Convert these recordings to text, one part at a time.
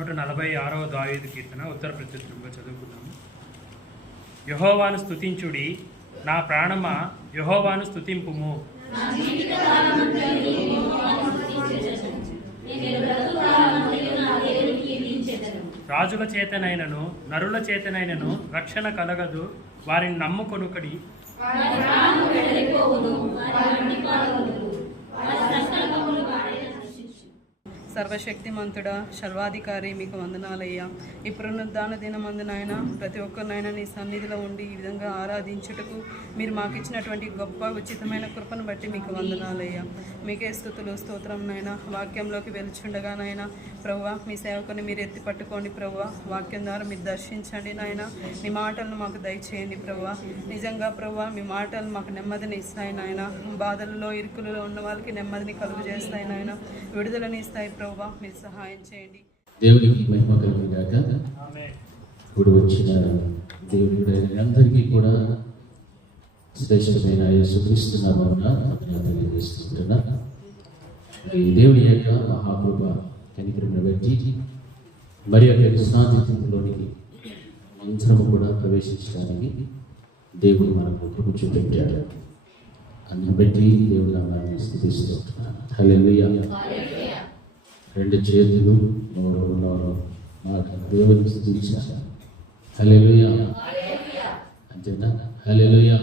146వ దావీదు కీర్తన ఉత్తర ప్రత్యుత్తరంగా చదువుకున్నాము. యెహోవాను స్తుతించుడి, నా ప్రాణమా యెహోవాను స్తుతింపుము. రాజుల చేతనైనను నరుల చేతనైనను రక్షణ కలగదు, వారిని నమ్ముకొనుకడి. సర్వశక్తిమంతుడా, సర్వాధికారి, మీకు వందనాలయ్యా. ఈ పునరుద్ధాన దినమందునైనా ప్రతి ఒక్కరినైనా నీ సన్నిధిలో ఉండి ఈ విధంగా ఆరాధించుటకు మీరు మాకు ఇచ్చినటువంటి గొప్ప ఉచితమైన కృపను బట్టి మీకు వందనాలయ్యా. మీకే స్తుతులు స్తోత్రంనైనా. వాక్యంలోకి వెలుచుండగానైనా ప్రభువా, మీ సేవకుని మీరు ఎత్తి పట్టుకోండి ప్రభువా. వాక్యం ద్వారా మీరు దర్శించండి నాయన. మీ మాటలను మాకు దయచేయండి ప్రభువా. నిజంగా ప్రభువా, మీ మాటలు మాకు నెమ్మదిని ఇస్తాయి నాయన. బాధలలో ఇరుకులలో ఉన్న వాళ్ళకి నెమ్మదిని కలుగు చేస్తాయి నాయన. విడుదలని ఇస్తాయి ప్రభువా. మీరు సహాయం చేయండి. దేవునికి మహిమ కలుగుగాక. ఇప్పుడు వచ్చిన దేవుడి అందరికీ కూడా శ్రేష్టమైన యేసుక్రీస్తు నామమున తెలియజేస్తుంటున్నా. ఈ దేవుని యొక్క మహాకృప కనికరమును బట్టి మరి యొక్క విశ్రాంతిలోనికి మంత్రము కూడా ప్రవేశించడానికి దేవుడు మనకు కృప చూపెట్టాడు. అందుని బట్టి దేవుడు నామాన్ని స్తుతిస్తున్నాను. హల్లెలూయా. రెండు చేతులు నోరు మాట దేవుని స్తుతించాలి. హల్లెలూయా. అంతేనా? హల్లెలూయా.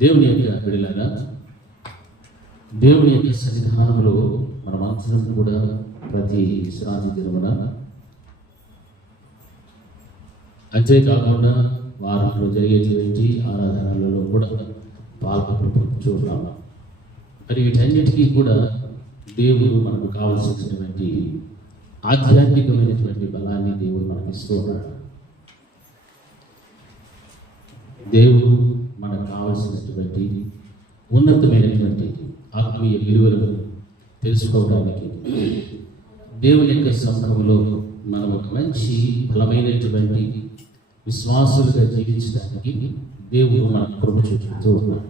దేవుని యొక్క బిడ్డలారా, దేవుని యొక్క సన్నిధానంలో మనం అందరం కూడా ప్రతి విశ్రాంతి దినమున, అంతేకాకుండా వారంలో జరిగేటువంటి ఆరాధనలలో కూడా పాల్గొంటున్నాము. మరి వీటన్నిటికీ కూడా దేవుడు మనకు కావలసినటువంటి ఆధ్యాత్మికమైనటువంటి బలాన్ని దేవుడు మనకి ఇస్తూ ఉన్నాడు. దేవుడు మనకు కావలసినటువంటి ఉన్నతమైనటువంటి ఆత్మీయ విలువలను తెలుసుకోవడానికి దేవుని యొక్క సంఘంలో మనం ఒక మంచి బలమైనటువంటి విశ్వాసులుగా జీవించడానికి దేవుడు మనకు కృప చూపుతూ ఉన్నాడు.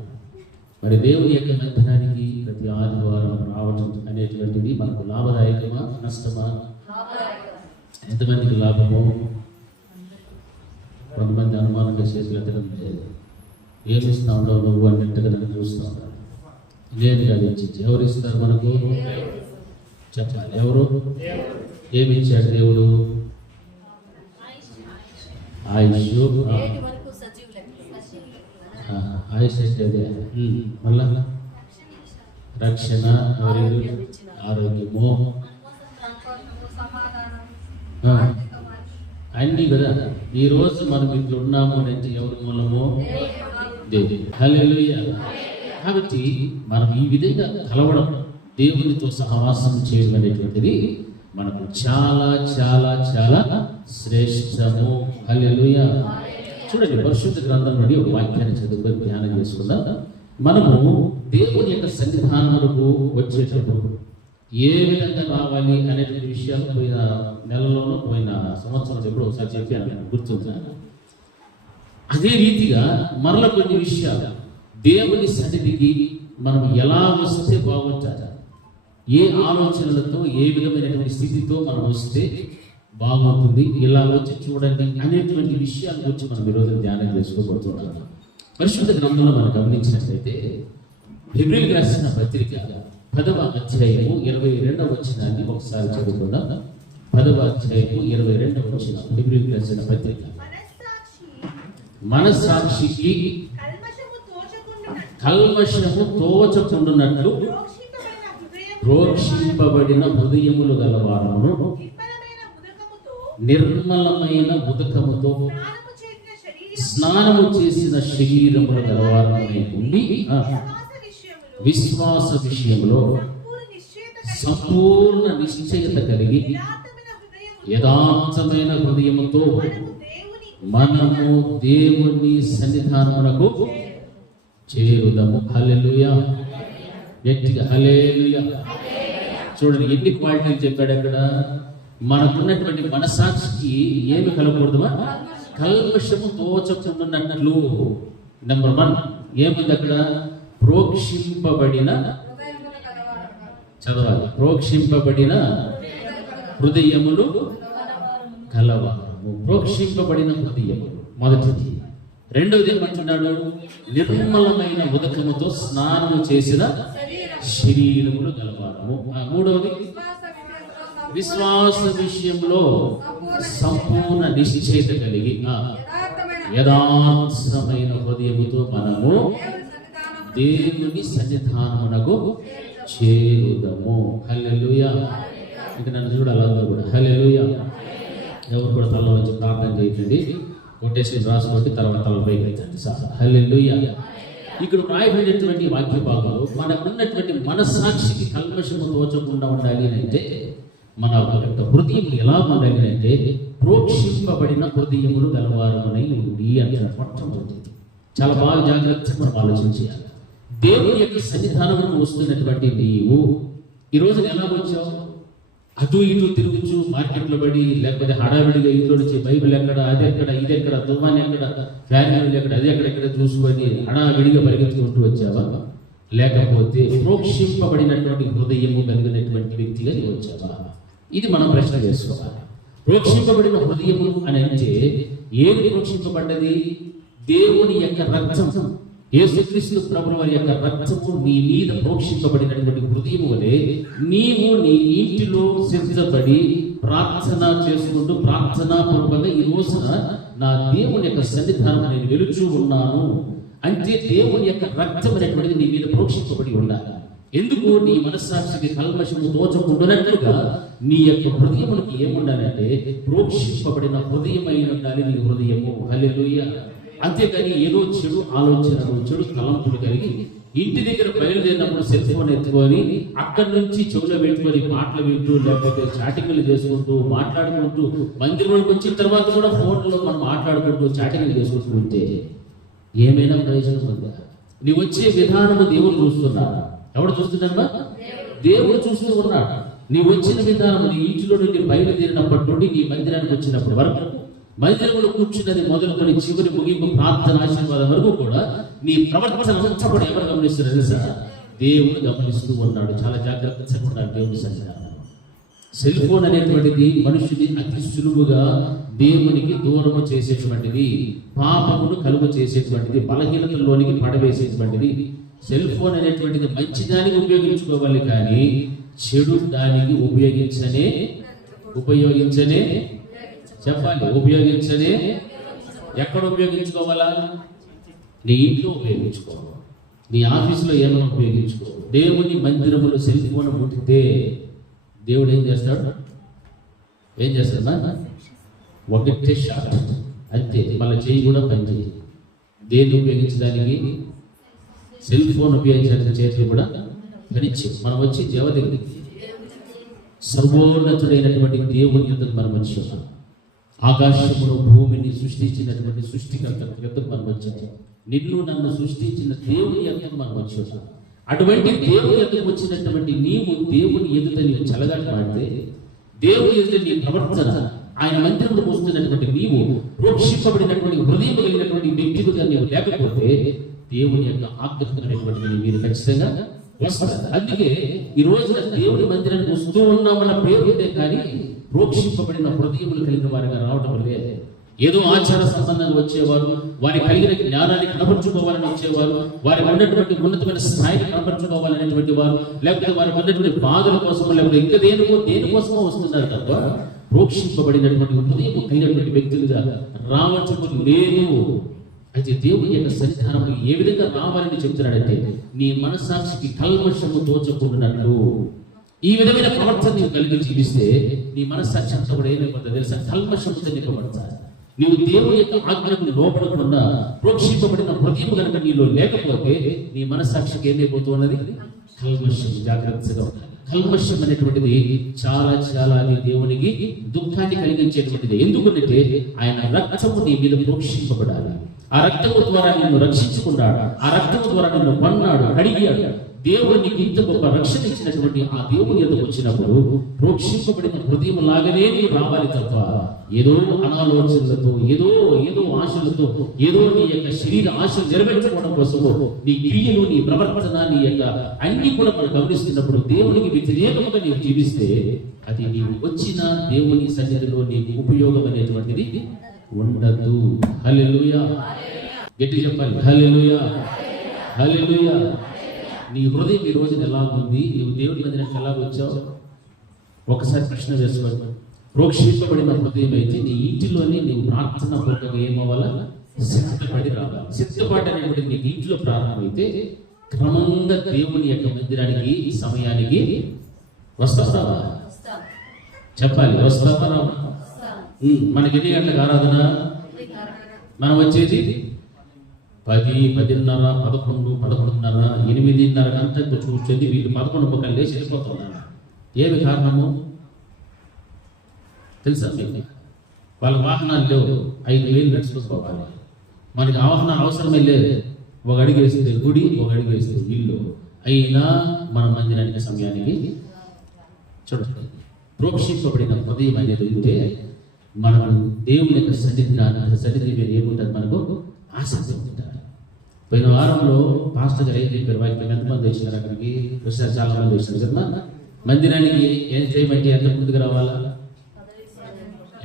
మరి దేవుని యొక్క మందిరానికి ప్రతి ఆదివారం రావడం అనేటువంటిది మనకు లాభదాయకమా నష్టమా? ఎంతమందికి లాభమో? కొంతమంది అనుమానంగా చేతులు ఎత్తడం లేదు. ఏమి ఇస్తా ఉండవు నువ్వు అన్నట్టుగా నన్ను చూస్తూ ఉంటాను. లేదు కాదు, ఎవరు ఇస్తారు మనకు? చెప్పాలి. ఎవరు? ఏమి ఇచ్చాడు దేవుడు? ఆయుష్. ఆయుష్ అంటే మళ్ళా రక్షణ, ఆరోగ్యము, అన్నీ కదా. ఈరోజు మనం ఇట్లా ఉన్నాము అంటే ఎవరి మూలము? దేవుడు. హల్లెలూయా. కాబట్టి మనం ఈ విధంగా కలవడం, దేవునితో సహవాసం చేయడం అనేటువంటిది మనకు చాలా చాలా చాలా శ్రేష్టము. హల్లెలూయా. చూడండి, పరిశుద్ధ గ్రంథం నుండి ఒక వాక్యాన్ని చదువుకొని ధ్యానం చేసుకుందాం. మనము దేవుని యొక్క సన్నిధానములకు వచ్చేటప్పుడు ఏ విధంగా రావాలి అనేటువంటి విషయాలు పోయిన నెలలోనూ పోయిన సంవత్సరం ఎప్పుడో ఒకసారి చెప్పాను, గుర్తుంటాను. అదే రీతిగా మరల కొన్ని విషయాలు దేవుని సన్నిధికి మనం ఎలా వస్తే బాగుంటారు, ఏ ఆలోచనలతో ఏ విధమైనటువంటి స్థితితో మనం వస్తే బాగుంటుంది, ఇలా వచ్చి చూడండి అనేటువంటి విషయాల గురించి మనం ఈరోజు ధ్యానం చేసుకోబోతున్నాం. పరిశుద్ధ గ్రంథంలో మనం గమనించినట్లయితే హెబ్రీయులకు రాసిన పత్రిక 10వ అధ్యాయము 22వ వచనాన్ని ఒకసారి చదువుకుందాం. 10వ అధ్యాయము 22వ వచనం. హెబ్రీయులకు రాసిన పత్రిక. మనస్సాక్షికి కల్మషము తోచకుండునట్లు ప్రోక్షింపబడిన హృదయములు గలవారమును నిర్మలమైన ఉదకముతో స్నానము చేసిన శరీరములు గలవారమై ఉండి విశ్వాస విషయంలో సంపూర్ణ నిశ్చయత కలిగి యథార్థమైన హృదయముతో మనము దేవుని సన్నిధానమునకు చేరుదము. హల్లెలూయా. వ్యక్తిగా హల్లెలూయా. చూడండి ఎన్ని క్వాలిటీలు చెప్పాడు అక్కడ. మనకున్నటువంటి మనసాక్షికి ఏమి కలగకూడదుమా? కల్మషము తోచకుండునట్లు. నెంబర్ 1 ఏముంది అక్కడ? ప్రోక్షింపబడిన, చదవాలి, ప్రోక్షింపబడిన హృదయములు కలవారము, ప్రోక్షింపబడిన హృదయములు మొదటిది. రెండవది ఏమంటున్నాడు? నిర్మలమైన ఉదకముతో స్నానము చేసిన శరీరములు గలవారము. మూడవది విశ్వాస విషయంలో సంపూర్ణ నిశ్చయిత కలిగి యథార్థమైన హృదయముతో మనము దేవుని సన్నిధానమునకు చేరుదము. హల్లెలూయా. ఇక నన్ను చూడాలి అందరూ కూడా. హల్లెలూయా. ఎవరు కూడా తల నుంచి ప్రార్థన చేయండి. కొటేషన్ రాసుకుంటే తర్వాత తలపై పెట్టండి సార్. హల్లెలూయా. ఇక్కడ రాయబడినటువంటి వాక్య భాగాలు మనకున్నటువంటి మనస్సాక్షికి కల్మషము తోచకుండా ఉండాలి అంటే మన యొక్క హృదయం ఎలా ఉండాలి అంటే ప్రోక్షింపబడిన హృదయములు గలవారమై ఉండి అంటే మొట్టమొదటి చాలా బాగా జాగ్రత్తగా మనం ఆలోచించాలి. దేవుని యొక్క సన్నిధానమును వస్తున్నటువంటి నీవు ఈ రోజున ఎలా వచ్చావు? అటు ఇటు తిరుగుచు మార్కెట్లో పడి, లేకపోతే హడావిడిగా ఇంట్లో నుంచి బైబిల్ ఎక్కడ, అది ఎక్కడ, ఇది ఎక్కడ, తుమ్మాని ఎక్కడ, ఫ్యాన్ ఎక్కడ, అది ఎక్కడెక్కడ చూసుకొని హడావిడిగా పరిగెత్తుకుంటూ వచ్చావా? లేకపోతే ప్రోక్షింపబడినటువంటి హృదయము కలిగినటువంటి వ్యక్తిగా నీవు వచ్చావా? ఇది మనం ప్రశ్న చేసుకోవాలి. ప్రోక్షింపబడిన హృదయము అని అంటే ఏది ప్రోక్షింపబడ్డది? దేవుని యొక్క రక్తం, యేసుక్రీస్తు ప్రభువు వారి యొక్క రక్తము నీ మీద ప్రోక్షింపబడినటువంటి హృదయము వలె నీవు నీ ఇంటిలో సిద్ధపడి ప్రార్థన చేసుకుంటూ ప్రార్థనాపూర్వకంగా ఈ రోజున నా దేవుని యొక్క సన్నిధానం నేను వెలుచూ ఉన్నాను అంటే దేవుని యొక్క రక్తం అనేటువంటిది నీ మీద ప్రోక్షింపబడి ఉండాలి. ఎందుకు? నీ మనస్సాక్షికి కల్మషము తోచకుండానట్లుగా నీ యొక్క హృదయమునికి ఏముండాలంటే ప్రోక్షింపబడిన హృదయమై ఉండాలి నీ హృదయము. హల్లెలూయా. అంతేకాని ఏదో చెడు ఆలోచనలు, చెడు తలంపులు కలిగి ఇంటి దగ్గర బయలుదేరినప్పుడు సెల్ ఫోన్ ఎత్తుకొని అక్కడి నుంచి చెవులో పెట్టుకొని పాటలు వింటూ, లేకపోతే చాటింగ్లు చేసుకుంటూ, మాట్లాడుకుంటూ, మందిరంలోకి వచ్చిన తర్వాత కూడా ఫోన్లో మనం మాట్లాడుకుంటూ చాటింగ్లు చేసుకుంటూ ఉంటే ఏమైనా ప్రయోజనం ఉందా? నీ వచ్చే విధానము దేవుడు చూస్తున్నాడు. ఎవడు చూస్తున్నాడమ్మా? దేవుడు చూస్తూ ఉన్నాడు. నీ వచ్చిన విధానం నీ ఇంటిలో నుండి బయలుదేరినప్పటి నుండి నీ మందిరానికి వచ్చినప్పటి వరకు, మందిరంలో కూర్చున్నది మొదలుకొని చివరి ముగింపు ప్రార్థన ఆశీర్వాదం వరకు కూడా నీ ప్రవర్తన అంతా కూడా ఎవరు గమనిస్తున్నారు తెలుసా? దేవుడు గమనిస్తూ ఉన్నాడు. చాలా జాగ్రత్తగా ఉన్నాడు దేవుని సన్నిధానం. సెల్ ఫోన్ అనేటువంటిది మనుషుని అతి సులువుగా దేవునికి దూరము చేసేటువంటిది, పాపమును కలుగు చేసేటువంటిది, బలహీనతల్లోనికి పడవేసేటువంటిది. సెల్ ఫోన్ అనేటువంటిది మంచి దానికి ఉపయోగించుకోవాలి, కానీ చెడు దానికి ఉపయోగించనే చెప్పాలి. ఉపయోగించనే ఎక్కడ ఉపయోగించుకోవాలా? నీ ఇంట్లో ఉపయోగించుకోవాలి, నీ ఆఫీసులో ఏమైనా ఉపయోగించుకో. దేవుని మందిరములో సెల్ ఫోన్ ముట్టితే దేవుడు ఏం చేస్తాడు? ఒకటే షాట్ అంతే. మళ్ళీ చేయి కూడా పనిచేయదు. దేన్ని ఉపయోగించడానికి? సెల్ ఫోన్ ఉపయోగించడానికి చేతులు కూడా పనిచేయదు. మనం వచ్చి దేవదేవుడి సర్వోన్నతుడైనటువంటి దేవుని యొద్దకు మనం వచ్చాం. ఆకాశమును భూమిని సృష్టించినటువంటి సృష్టికర్త యొద్దకు మనం వచ్చాం. నిన్ను నన్ను సృష్టించిన దేవుని యొద్దకు మనం వచ్చాం. అటువంటి దేవుని యొద్దకు వచ్చినటువంటి నీవు దేవుని ఎదుట నీవు చలగాటమాడితే, దేవుని ఎదుట నీ ప్రవర్తన, ఆయన మందిరంలో వస్తున్నటువంటి నీవు ప్రోక్షింపబడినటువంటి హృదయం కలిగినటువంటి వ్యక్తిగా నీవు లేకపోతే దేవుని యొక్క ఆగ్రహమైనటువంటి మీరు ఖచ్చితంగా వస్తారు. అందుకే ఈ రోజున దేవుని మందిరానికి వస్తూ ఉన్నామన్న పేరు ఉంటే కానీ ప్రోక్షింపబడిన హృదయములు కలిగిన వారిగా రావడం లేదు. ఏదో ఆచార సంబంధంగా వచ్చేవారు, వారి కలిగిన జ్ఞానాన్ని కనపరుచుకోవాలని వచ్చేవారు, వారికి ఉన్నటువంటి ఉన్నతమైన స్థాయిని కనపరుచుకోవాలనేటువంటి వారు, లేకపోతే వారికి ఉన్నటువంటి బాధల కోసమో, లేకపోతే ఇంకా దేనికోసమో వస్తున్నారు తప్ప ప్రోక్షింపబడినటువంటి హృదయం కలిగినటువంటి వ్యక్తులుగా రావటం లేదు. అయితే దేవుని యొక్క సన్నిధానంలో ఏ విధంగా రావాలని చెప్తున్నాడంటే నీ మనస్సాక్షికి కల్మషము తోచకుండానట్లు ఈ విధమైన ప్రవర్తన నీవు కలిగి జీవిస్తే నీ మనస్సాక్షి అంతా కూడా ఏమైపోతుంది తెలుసా? కల్మషముతో నింపబడతాయి. నీవు దేవుని యొక్క ఆజ్ఞకు లోపడకుండా ప్రోక్షింపబడిన హృదయం కనుక నీలో లేకపోతే నీ మనస్సాక్షికి ఏమైపోతున్నది? కల్మషం. జాగ్రత్తగా ఉండాలి. కల్మషం అనేటువంటిది చాలా చాలా దేవునికి దుఃఖాన్ని కలిగించేటువంటిది. ఎందుకంటే ఆయన రక్తము నీ మీద ప్రోక్షింపబడాలి. ఆ రక్తము ద్వారా నిన్ను రక్షించుకున్నాడు. ఆ రక్తము ద్వారా నిన్ను కొన్నాడు, కడిగాడు. దేవుడు నీకు ఇంత గొప్ప రక్షణ ఇచ్చినటువంటి ఆ దేవుని ఎదుగు వచ్చినప్పుడు ప్రోక్షింపబడిన హృదయం లాగానే నీవు రావాలి తప్ప ఏదో అనాలోచనలతో ఏదో ఆశలతో ఏదో నీ యొక్క శరీర ఆశలు నెరవేర్చుకోవడం కోసము నీ క్రియలు, నీ ప్రవర్తన, నీ యొక్క అన్ని కూడా మనం గమనిస్తున్నప్పుడు దేవునికి వ్యతిరేకంగా నీవు జీవిస్తే అది నీవు వచ్చిన దేవుని సన్నిధిలో నీకు ఉపయోగం అనేటువంటిది ఉండదు. హల్లెలూయా, గట్టి చెప్పాలి హల్లెలూయా, హల్లెలూయా. నీ హృదయం ఈ రోజున ఎలా ఉంది? నీవు దేవుడి మందిరానికి ఎలా వచ్చావు? ఒకసారి ప్రశ్న వేసుకోవాలి. ప్రోక్షింపబడిన హృదయం అయితే నీ ఇంటిలోనే నీవు ప్రార్థన పూర్వకంగా ఏమవ్వాలా? సిద్ధపడి రావాలి. సిద్ధపాటు అనేటువంటి నీకు ఇంట్లో ప్రారంభమైతే క్రమంగా దేవుని యొక్క మందిరానికి ఈ సమయానికి వస్తావా? చెప్పాలి, వస్తావా? మనకి ఎన్ని గంటలకు ఆరాధన? మనం వచ్చేది 10, 10:30, 11, 11:30, 8:30 గంటలకు చూసేది. వీళ్ళు 11 పక్కన లేచి వెళ్ళిపోతున్నారు. ఏమి కారణము తెలుసా మీకు? వాళ్ళ వాహనాలు లేవు, 5,000 నడుచుకోవాలి. మనకి వాహనం అవసరమే లేదు. ఒక అడుగు వేస్తే గుడి, ఒక అడుగు వేస్తే ఇల్లు. అయినా మన మందిరానికి సమయానికి చూడండి. ప్రోక్షింపబడిన హృదయం అనేది ఉంటే మనం దేవుని యొక్క సన్నిధి మీద ఏముంటుంది? మనకు ఆసక్తి ఉంటుంది. పోయిన వారంలో పాస్టర్ గారు ఏం చెప్పారు? వారికి ఎంతమంది వచ్చినారు అక్కడికి? చాలా మంది వచ్చినారు కదా. మందిరానికి ఏం చేయమంటే ఎంత ముందుకు రావాలా?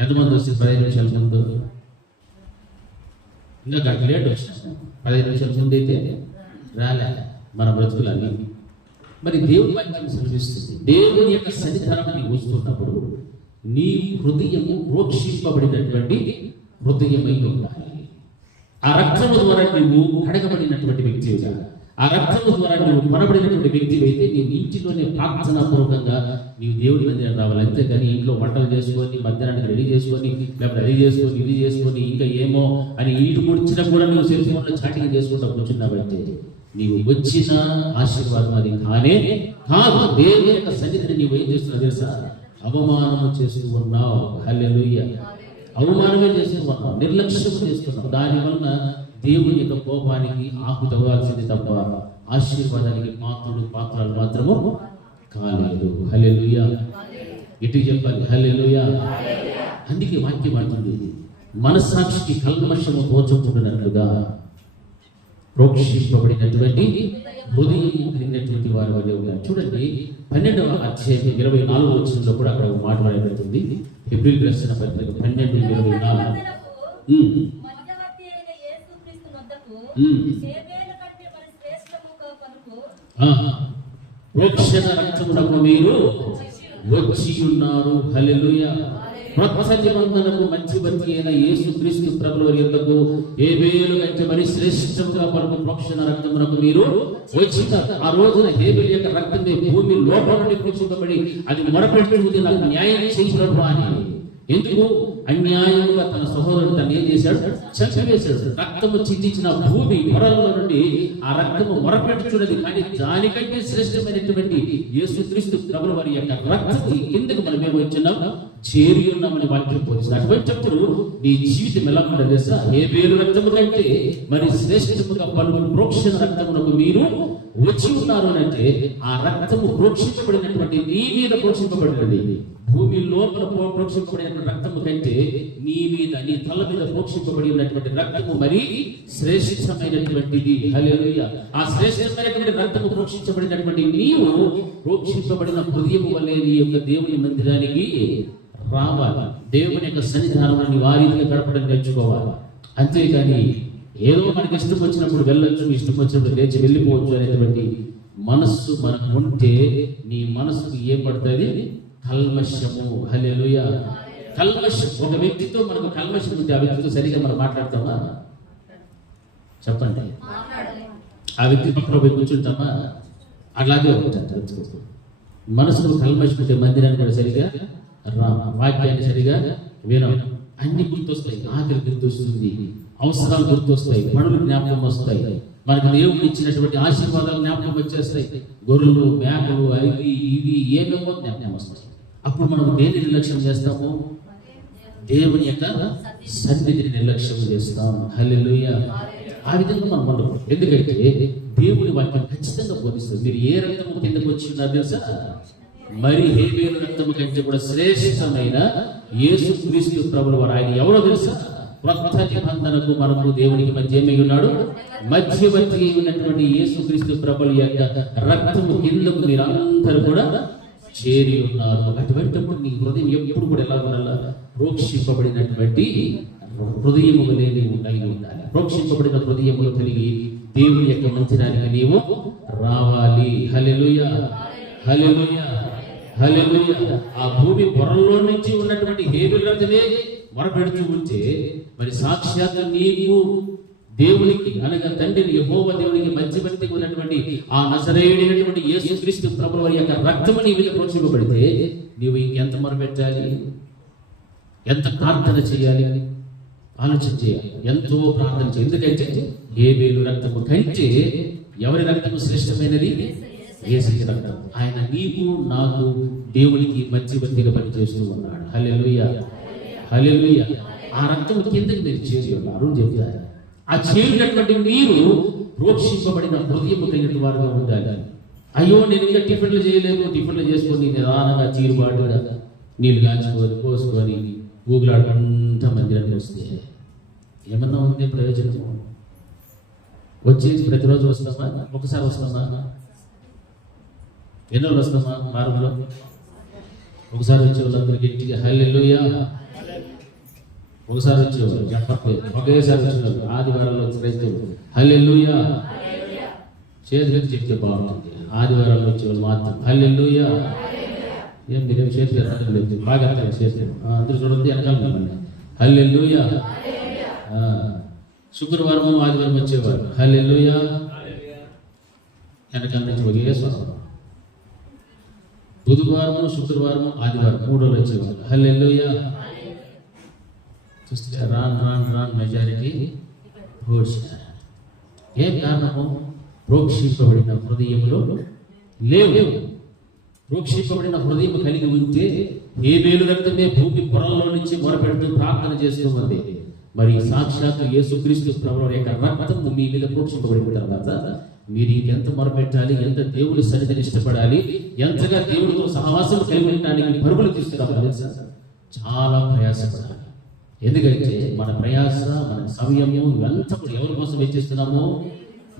ఎంతమంది వస్తుంది? 15 నిమిషాల ముందు. ఇంకా గంట లేట్ వచ్చిన 15 నిమిషాల ముందు అయితే రాలే మన బ్రతుకులన్నీ. మరి దేవుని వాక్యం సెలవిస్తుంది, దేవుని యొక్క సన్నిధానాన్ని వస్తున్నప్పుడు నీ హృదయము ప్రోక్షింపబడినటువంటి హృదయమై ఉండాలి. ఆ రక్తము ద్వారా నువ్వు కడగబడినటువంటి వ్యక్తిగా, ఆ రక్తము ద్వారా నువ్వు కొనబడినటువంటి వ్యక్తి అయితే నీవు ఇంటిలోనే ప్రార్థనా పూర్వకంగా నీవు దేవుడి మందిరం రావాలి. అంతేగాని ఇంట్లో వంటలు చేసుకొని మధ్యాహ్నానికి రెడీ చేసుకొని లేకపోతే అది చేసుకొని ఇది చేసుకొని ఇంకా ఏమో అని ఇంటి కూర్చున్నా కూడా నువ్వు సెల్ ఫోన్లో చాటింగ్ చేసుకుంటూ కూర్చున్నావంటే నీవు వచ్చిన ఆశీర్వాదం అది కానే కాదు. దేవుని యొక్క సన్నిధిని నీవు ఏం చేస్తున్నావు తెలుసా? అవమానము చేస్తూ ఉన్నావు. హల్లెలూయా. అవమానమే చేస్తూ ఉన్నావు, నిర్లక్ష్యం చేస్తున్నావు. దానివల్ల దేవుని యొక్క కోపానికి ఆకు తవ్వాల్సింది తప్ప ఆశీర్వాదానికి పాత్రలు మాత్రము కాలేదు. హల్లెలూయా, ఇటు చెప్పాలి హల్లెలూయా. అందుకే వాక్యం అంటుంది, మనస్సాక్షికి కల్మషము తోచకుండానట్లుగా ప్రోక్షింపబడినటువంటి హృదయం కలిగినటువంటి వారి వల్ల ఉన్నారు. చూడండి 12వ అధ్యాయం 24వ వచనంలో కూడా అక్కడ మాట్లాడబడుతుంది. హెబ్రీయులకు రాసిన పత్రిక 12:24. ప్రోక్షణ రక్తమునకు మీరు వచ్చి ఉన్నారు. హల్లెలూయా. కొత్త నిబంధనకు మధ్యవర్తి అయిన యేసుక్రీస్తు ప్రభువు యొద్దకు హేబేలు కంటే మరి శ్రేష్టముగా పలుకు ప్రోక్షణ రక్తమునకు మీరు వచ్చినారు. ఆ రోజున హేబేలు యొక్క రక్తమే భూమి లోపల నుండి ప్రోక్షింపబడి అది మొరపెట్టుకుంది, నాకు న్యాయం చేయి ప్రభువా అని. ఎందుకు? అన్యాయంగా తన సహోదరుడు తను ఏం చేశాడు? చంపివేశాడు. రక్తము చిందించిన భూమి పొరల్లో నుండి ఆ రక్తము మొరపెట్టుచున్నది. కానీ దానికంటే శ్రేష్టమైనటువంటి యేసుక్రీస్తు ప్రభువు వారి యొక్క రక్తము ఎందుకు మనం ఏమి వచ్చినాం? చేరి ఉన్నామని వాక్యం పోతుంది. అటువంటిప్పుడు నీ జీవితం ఎలా ఉండదు తెలుసా? హేబేలు రక్తము కంటే మరి శ్రేష్టముగా పలుకు ప్రోక్షణ రక్తమునకు మీరు వచ్చి ఉన్నారు అంటే ఆ రక్తము ప్రోక్షింపబడినటువంటి నీ మీద ప్రోక్షింపబడినది. భూమి లోపల ప్రోక్షింపబడినటువంటి రక్తము కంటే నీ మీద, నీ తల మీద ప్రోక్షింపబడి ఉన్నటువంటి రక్తము మరి శ్రేష్టమైనటువంటిది. హల్లెలూయా. ఆ శ్రేష్టమైనటువంటి రక్తము ప్రోక్షించబడినటువంటి నీవు ప్రోక్షింపబడిన హృదయము వల్లే నీ యొక్క దేవుని మందిరానికి రావాలి. దేవుని యొక్క సన్నిధానాన్ని వారీగా గడపడం నేర్చుకోవాలి. అంతేగాని ఏదో మనకి ఇష్టం వచ్చినప్పుడు వెళ్ళొచ్చు, ఇష్టం వచ్చినప్పుడు లేచి వెళ్ళిపోవచ్చు అనేటువంటి మనస్సు మనకు ఉంటే నీ మనసుకు ఏం పడుతుంది? కల్మషము. హల్లెలూయా. కల్మషం. ఒక వ్యక్తితో మనకు కల్మషం ఉంటే ఆ వ్యక్తితో సరిగా మనం మాట్లాడతామా? చెప్పండి. ఆ వ్యక్తి పక్కన పోయి కూర్చుంటామా? అలాగే ఉంటారు. మనసుకు కల్మషం ఉంటే మందిరాన్ని కూడా సరిగా వాక్యాన్ని సరిగా వినం. అన్ని గుర్తొస్తాయి, ఆకలి గుర్తొస్తుంది, అవసరాలు గుర్తొస్తాయి, పనులు జ్ఞాపకం వస్తాయి, మనకు దేవుడు ఇచ్చినటువంటి ఆశీర్వాదాలు జ్ఞాపకం వచ్చేస్తాయి. గొర్రెలు, మేకలు, అవి ఇవి ఏమేమో జ్ఞాపకం వస్తాయి. అప్పుడు మనం దేని నిర్లక్ష్యం చేస్తాము? దేవుని యొక్క సన్నిధిని నిర్లక్ష్యం చేస్తాం. హల్లెలూయా. ఆ విధంగా మనం ఉండదు. ఎందుకంటే దేవుని వాక్యం ఖచ్చితంగా బోధిస్తుంది. మీరు ఏ రక్తము కిందకు వచ్చినారు తెలుసా? మరి హేబేలు రక్తము కంటే కూడా శ్రేష్టమైన యేసుక్రీస్తు ప్రభువు వారు. ఆయన ఎవరో తెలుసా? క్రొత్త నిబంధనకు మనకు దేవునికి మధ్య ఏమై ఉన్నాడు? మధ్యవర్తి ఉన్నటువంటి యేసుక్రీస్తు ప్రభువు యొక్క రక్తము కిందకు మీరందరూ కూడా చేరి ఉన్నారు. అటువంటిప్పుడు నీ హృదయం ఎప్పుడు కూడా ఎలా ఉండాలా? ప్రోక్షింపబడినటువంటి హృదయము లేని ఉండాలి. ప్రోక్షింపబడిన హృదయములు కలిగి దేవుని యొక్క మందిరానికి నీవు రావాలి. హల్లెలూయా, హల్లెలూయా, హల్లెలూయా. ఆ భూమి పొరల్లో నుంచి ఉన్నటువంటి హేబేలు రక్తమే మొరపెడుతూ ఉంటే మరి సాక్షాత్ నీకు దేవునికి అనగా తండ్రిని యెహోవా దేవునికి మధ్యవర్తిగా ఉన్నటువంటి ఆ నజరేయుడైనటువంటి యేసుక్రీస్తు ప్రభువు వారి యొక్క రక్తము నీ మీద ప్రోక్షింపబడితే నీవు ఇంకెంత మొరపెట్టాలి? ఎంత ప్రార్థన చేయాలి? ఆలోచన చేయాలి. ఎంతో ప్రార్థన చేయాలి. ఎందుకంటే హేబేలు రక్తము కంటే ఎవరి రక్తము శ్రేష్టమైనది? యేసయ్య రక్తం. ఆయన నీకు నాకు దేవునికి మధ్యవర్తిగా పనిచేస్తూ ఉన్నాడు. హల్లెలూయా, హల్లెలూయా. ఆ రక్తం కిందకి మీరు చేరి ఉన్నారు అని చెప్తారు. ఆ చేరినటువంటి మీరు ప్రోక్షింపబడిన హృదయము కలిగిన వారుగా ఉండాలి. అయ్యో నేను ఇంకా టిఫిన్లు చేయలేదు, టిఫిన్లు చేసుకొని నిదానంగా చీరుబాటుగా నీళ్ళు కాల్చుకొని పోసుకొని ఊగులాడుకుంటా మందిరానికి వస్తే ఏమన్నా ఉంది ప్రయోజనము? వచ్చేసి ప్రతిరోజు వస్తామా? ఒకసారి వస్తామా? ఎన్నో వస్తామా? వారంలో ఒకసారి వచ్చే వాళ్ళందరూ గట్టిగా హల్లెలూయా. ఒకసారి వచ్చేవారు చెప్పట్లేదు, ఒకేసారి వచ్చేవారు. ఆదివారాల్లో వచ్చి హల్లెలూయా చేతులు చెప్తే బాగుంటుంది. ఆదివారాల్లో వచ్చేవాళ్ళు మాత్రం హల్లెలూయా. ఏం మీరేం చేతులు లేదు, బాగా చేతులు అందరూ చూడండి వెనకాల హల్లెలూయా. శుక్రవారం ఆదివారం వచ్చేవారు హల్లెలూయా. వెనకాల నుంచి ఒకే స్వరం. బుధవారము శుక్రవారము ఆదివారం 3 రోజులు వచ్చేవారు హల్లెలూయా. చూస్తే రాన్ మెజారిటీ ఓట్స్. ఏం కారణము? ప్రోక్షింపబడిన హృదయంలో లేవు. ప్రోక్షింపబడిన హృదయం కలిగి ఉంటే హేబేలు రక్తమే భూమి పొరల్లో నుంచి మొరపెడుతూ ప్రార్థన చేస్తూ ఉంది. మరి సాక్షాత్ యేసుక్రీస్తు ప్రభువు యొక్క రక్తం మీ మీద ప్రోక్షింపబడిన తర్వాత మీరు ఇంకెంత మొరపెట్టాలి? ఎంత దేవుని సన్నిధిని ఇష్టపడాలి? ఎంతగా దేవుడితో సహవాసం కలిగి ఉండడానికి పరుగులు తీస్తున్నాము తెలుసా? చాలా ప్రయాసపడాలి. ఎందుకంటే మన ప్రయాస, మన సమయము ఇవంతా కూడా ఎవరి కోసం వెచ్చిస్తున్నాము?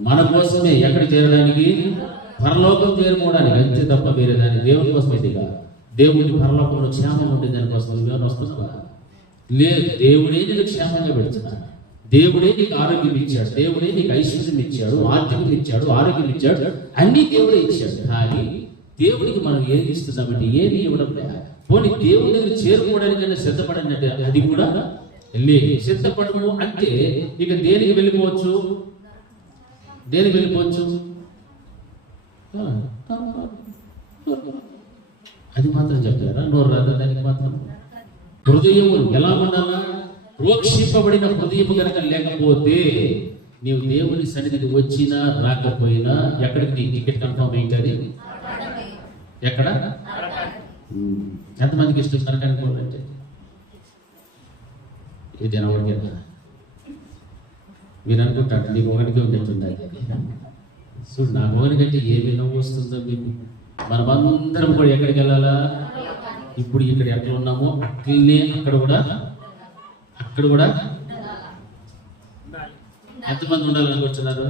మన కోసమే. ఎక్కడికి చేరడానికి? పరలోకం చేరుకోవడానికి. అంతే తప్ప వేరే దాన్ని దేవుని కోసం అయితే దేవుడి పరలోకంలో క్షేమం ఉండే దానికోసం ఏమైనా వస్తున్నావా? లేదు. దేవుడే నీకు క్షేమంగా పెడుతున్నాడు. దేవుడే నీకు ఆరోగ్యం ఇచ్చాడు. దేవుడే నీకు ఐశ్వర్యం ఇచ్చాడు, ఆర్థికం ఇచ్చాడు, ఆరోగ్యం ఇచ్చాడు, అన్ని దేవుడే ఇచ్చాడు. కానీ దేవుడికి మనం ఏమి ఇస్తున్నామంటే ఏమి ఇవ్వడం లేదు. పోనీ దేవుడి దగ్గర చేరుకోవడానికైనా సిద్ధపడినట్టు అది కూడా లేదు. సిద్ధపడము అంటే ఇక దేనికి వెళ్ళిపోవచ్చు? దేనికి వెళ్ళిపోవచ్చు? అది మాత్రం చెప్తారా? నోరు రాదా దానికి మాత్రం? హృదయము ఎలా ఉండాలా? ప్రోక్షింపబడిన హృదయము కనుక లేకపోతే నీవు దేవుని సన్నిధికి వచ్చినా రాకపోయినా ఎక్కడికి నీ టికెట్ కన్ఫర్మ్ అయింది? ఎక్కడ? ఎంతమందికి ఇష్టం నరకానికి పోవాలంటే? ఇది అనవడికి మీరు అనుకుంటారు నీకు ఒకటికి ఉంటుండాలి. చూడు, నా ఒకరికంటే ఏమి నవ్వు వస్తుందో మీకు. మనమందరం కూడా ఎక్కడికి వెళ్ళాలా? ఇప్పుడు ఇక్కడ ఎట్లా ఉన్నామో అట్లనే అక్కడ కూడా ఎంతమంది ఉండాలనుకుంటున్నారు?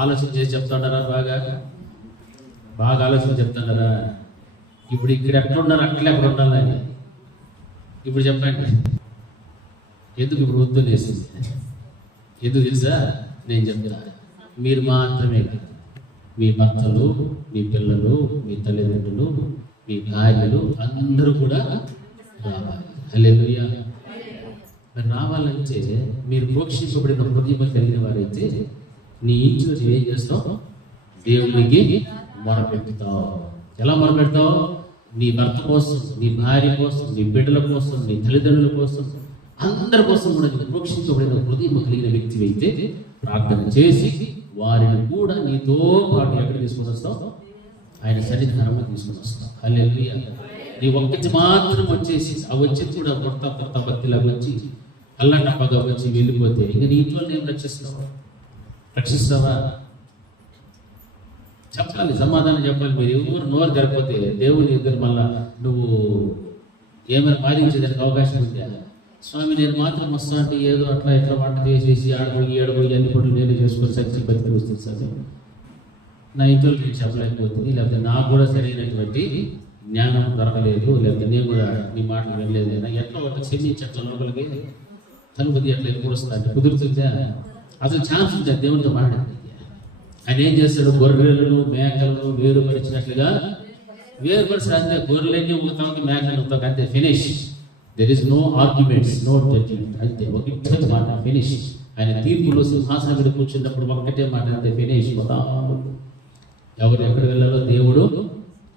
ఆలోచన చేసి చెప్తున్నారా? బాగా ఆలోచన చెప్తున్నారా? ఇప్పుడు ఇక్కడ ఎట్లా ఉన్నారు అట్లే అక్కడ ఉండాలని ఇప్పుడు చెప్పండి. ఎందుకు ఇప్పుడు వద్దు లేసింది? ఎందుకు తెలుసా? నేను చెప్తా. మీరు మాత్రమే కాదు, మీ భర్తలు, మీ పిల్లలు, మీ తల్లిదండ్రులు, మీ భార్యలు అందరూ కూడా రావాలి. హల్లెలూయా. మరి రావాలంటే మీరు ప్రోక్షింపబడిన హృదయం కలిగిన వారైతే నీ ఇంట్లో ఏం చేస్తావు? దేవునికి మొరపెడతావు. ఎలా మొరపెడతావు? నీ భర్త కోసం, నీ భార్య కోసం, నీ బిడ్డల కోసం, నీ తల్లిదండ్రుల కోసం, అందరి కోసం కూడా ప్రోక్షింపబడిన హృదయం కలిగిన వ్యక్తి అయితే ప్రార్థన చేసి వారిని కూడా నీతో పాటు ఎక్కడ తీసుకొని వస్తావు? ఆయన సన్నిధానంలో తీసుకొని వస్తావు. హల్లెలూయా. నీ ఒక్కటి మాత్రం వచ్చేసి ఆ వచ్చి కూడా కొత్త భక్తిలాగా వచ్చి అల్లంటప్పగా వచ్చి వెళ్ళిపోతే ఇంక నీ ఇంట్లో నేను రక్షిస్తావు. రక్షిస్తావా? చెప్పాలి, సమాధానం చెప్పాలి. మీరు ఎవరు నోరు జరగకపోతే దేవుని దగ్గర మళ్ళా నువ్వు ఏమైనా బాధించేదానికి అవకాశం ఉందా? స్వామి నేను మాత్రం వస్తా అంటే ఏదో అట్లా ఇట్లా వంట చేసేసి ఆడబోయి అన్ని పనులు నేను చేసుకొని సచ్చి బతికి వస్తుంది సార్. నా ఇంట్లో నేను చెప్పలేకపోతుంది, లేకపోతే నాకు కూడా సరైనటువంటి జ్ఞానం దొరకలేదు, లేకపోతే నేను కూడా నీ మాటలు వినలేదు. నాకు ఎట్లా ఒక క్షమించి అట్లా లోపలికి తలుపతి అట్లా ఎప్పుడు వస్తాను కుదురుతుందా? అసలు ఛాన్స్ ఉందా దేవునితో మాట్లాడడానికి? ఆయన ఏం చేస్తాడు? గొర్రెలను మేకలను వేరుపరిచినట్లుగా వేరుపరిచిన అంతే. గొర్రెలన్నీ ఊతాకి మేకలు ఊతాకి అంతే, finish. There is no arguments, no judgement, అంతే. ఒక మాట ఫినిష్. ఆయన తీర్పులో సింహాసనం మీద కూర్చున్నప్పుడు ఒకటే మాట, అంతే, ఫినిష్. ఎవరు ఎక్కడ వెళ్ళాలో దేవుడు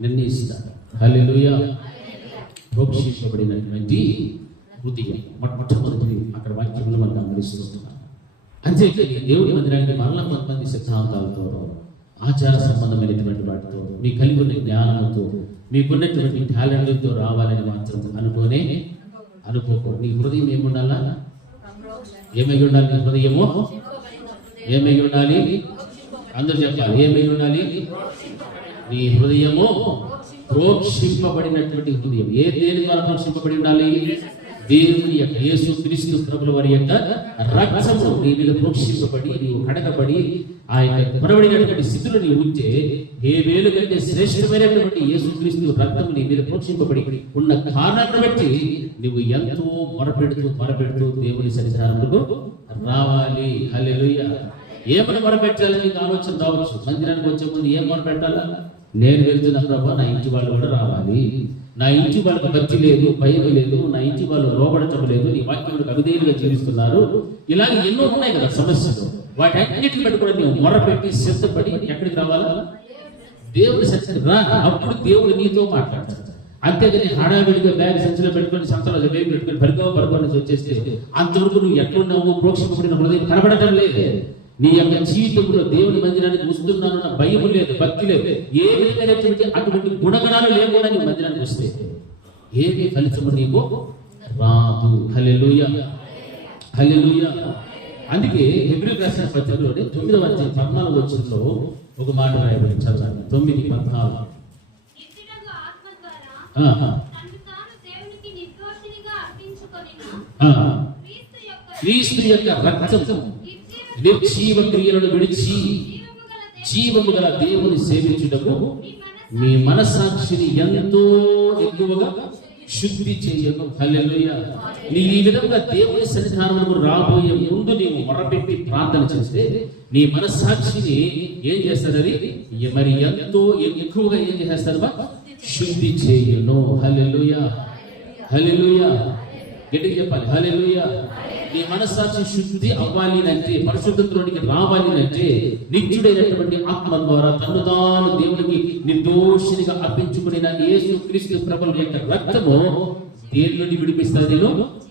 నిర్ణయిస్తాడు. హల్లెలూయా. ప్రోక్షించబడినటువంటి హృదయం మొట్టమొదటి అక్కడ వాక్యంలో మనం గమనిస్తున్నాం. అంతేకాని దేవుడి మందిరానికి మరలా కొంతమంది సిద్ధాంతాలతో, ఆచార సంబంధమైనటువంటి వాటితో, మీ కలిగి ఉన్న జ్ఞానంతో, మీకున్నటువంటి టాలెంట్లతో రావాలని మాత్రం అనుకోకూడదు. నీ హృదయం ఏముండాలా? ఏమై ఉండాలి? నీ హృదయము ఏమై ఉండాలి? అందరూ చెప్పాలి, ఏమై ఉండాలి? నీ హృదయము ప్రోక్షింపబడినటువంటి హృదయం. దేని ద్వారా ప్రోక్షింపబడి ఉండాలి? దేవుని యొక్క యేసు క్రీస్తు ప్రభుల వారి యొక్క రక్తము నీ మీద ప్రోక్షింపబడి, నీవు కడగబడి, ఆ యొక్క కొనబడినటువంటి స్థితిలో నీవు ఉంటే, ఏ వేలు కంటే శ్రేష్టమైనటువంటి యేసు క్రీస్తు రక్తము నీ మీద ప్రోక్షింపబడి ఉన్న కారణాన్ని బట్టి నువ్వు ఎంతో మొరపెడుతూ దేవుని సన్నిధానముకు రావాలి. హల్లెలూయా. ఏమని మొరపెట్టాలని నీకు ఆలోచన రావచ్చు. మందిరానికి వచ్చే ముందు ఏం మొరపెట్టాలా? నేను వెళ్తున్నా ప్రభా, నా ఇంటి వాళ్ళు కూడా రావాలి, నా ఇంటి వాళ్ళకి భక్తి లేదు, భయం లేదు, నా ఇంటి వాళ్ళు లోబడటం లేదు, నీ వాక్యములకు అవిధేయులుగా జీవిస్తున్నారు, ఇలాగే ఎన్నో ఉన్నాయి కదా సమస్యలు. వాటన్నిటిని బట్టి కూడా నీవు మొరపెట్టి సిద్ధపడి ఎక్కడికి రావాలా? దేవుని సన్నిధికి రా. అప్పుడు దేవుడు నీతో మాట్లాడతాడు. అంతేగాని హడావిడిగా బ్యాగ్ సంచిలో పెట్టుకొని, సంతలో బేబీ పెట్టుకొని పడుకోని వచ్చేస్తే అంతవరకు నువ్వు ఎక్కడున్నావు? ప్రోక్షింపబడిన హృదయం కనబడటం లేదు. నీ యొక్క జీవితంలో దేవుని మందిరానికి వస్తున్నానన్న భయం లేదు, భక్తి లేదు, ఏ విధమైనటువంటి అటువంటి గుణగణాలు లేకుండా నీ మందిరానికి వస్తే ఏమి ఫలితము నీకు రాదు. హల్లెలూయా, హల్లెలూయా. అందుకే హెబ్రీయులకు రాసిన పత్రికలోని 9వ అధ్యాయం 14వ వచనంలో ఒక మాట రాయబడింది, చదవండి. 9:14. క్రీస్తు యొక్క రక్తం నిర్జీవ క్రియలను విడిచి జీవము గల దేవుని సేవించుటకు మీ మనస్సాక్షిని ఎంతో ఎక్కువగా శుద్ధి చేయను. హల్లెలూయా. నీ ఈ విధంగా దేవుని సన్నిధానముకు రాబోయే ముందు నీవు మొరపెట్టి ప్రార్థన చేస్తే నీ మనస్సాక్షిని ఏం చేస్తారని మరి ఎంతో ఎక్కువగా ఏం చేస్తారు? శుద్ధి చేయను. హల్లెలూయా, హల్లెలూయా. గట్టిగా చెప్పాలి, హల్లెలూయా. నీ మనస్సాక్షి శుద్ధి అవ్వాలి అంటే, పరిశుద్ధతలోనికి రావాలి అంటే, నిత్యుడైనటువంటి ఆత్మ ద్వారా తను తాను దేవునికి నిర్దోషినిగా అర్పించుకునే యేసు క్రీస్తు ప్రభుల యొక్క రక్తము దేని నుండి విడిపిస్తుంది?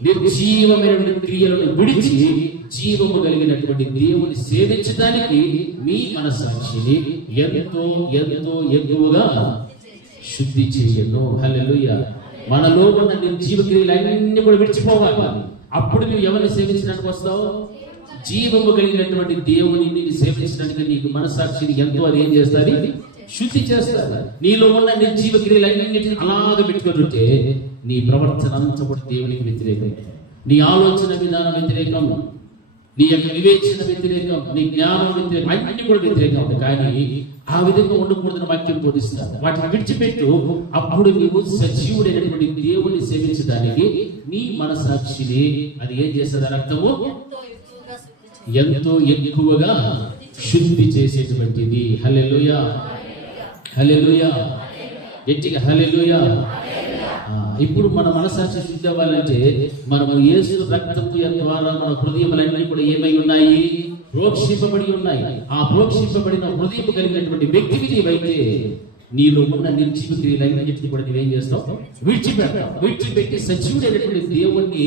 నిర్జీవమైనటువంటి క్రియలను విడిచి జీవము కలిగినటువంటి దేవుని సేవించడానికి మీ మనస్సాక్షిని ఎంతో ఎంతో ఎక్కువగా శుద్ధి చేయను. హల్లెలూయా. మనలో ఉన్న నిర్జీవ క్రియలన్నీ కూడా విడిచిపోవాలి. అప్పుడు నువ్వు ఎవరిని సేవించడానికి వస్తావు? జీవము కలిగినటువంటి దేవుని నిన్ను సేవించడానికి నీకు మనస్సాక్షిని ఎంతో అది ఏం చేస్తుంది? శుద్ధి చేస్తారు. నీలో ఉన్న నిర్జీవ క్రియలన్నింటినీ అలాగ పెట్టుకుంటుంటే నీ ప్రవర్తన అంతా కూడా దేవునికి వ్యతిరేకం, నీ ఆలోచన విధానం వ్యతిరేకం, నీ యొక్క వివేచన వ్యతిరేకం, నీ జ్ఞానం వ్యతిరేకం, అన్ని కూడా వ్యతిరేకం. కానీ ఆ విధంగా ఉండకూడదని వాక్యం బోధిస్తారు. వాటిని విడిచిపెట్టు. అప్పుడు నీవు సజీవుడైనటువంటి దేవుని సేవించడానికి నీ మనసాక్షిని అది ఏం చేస్తుంది? రక్తము ఎంతో ఎక్కువగా శుద్ధి చేసేటువంటిది. హల్లెలూయా, హల్లెలూయా. గట్టిగా హల్లెలూయా. ఇప్పుడు మన మనసాక్షి శుద్ధి అవ్వాలంటే మనము యేసు రక్తము ద్వారా మన హృదయములన్నీ కూడా ఏమై ఉన్నాయి? ప్రోక్షింపబడి ఉన్నాయి. ఆ ప్రోక్షింపబడిన హృదయం కలిగినటువంటి వ్యక్తికి నీవైతే నీలో ఉన్న నిర్జీవ క్రియలన్నింటినీ కూడా నీవేం చేస్తావు? విడిచిపెడతావు. విడిచిపెట్టి సజీవుడైనటువంటి దేవుణ్ణి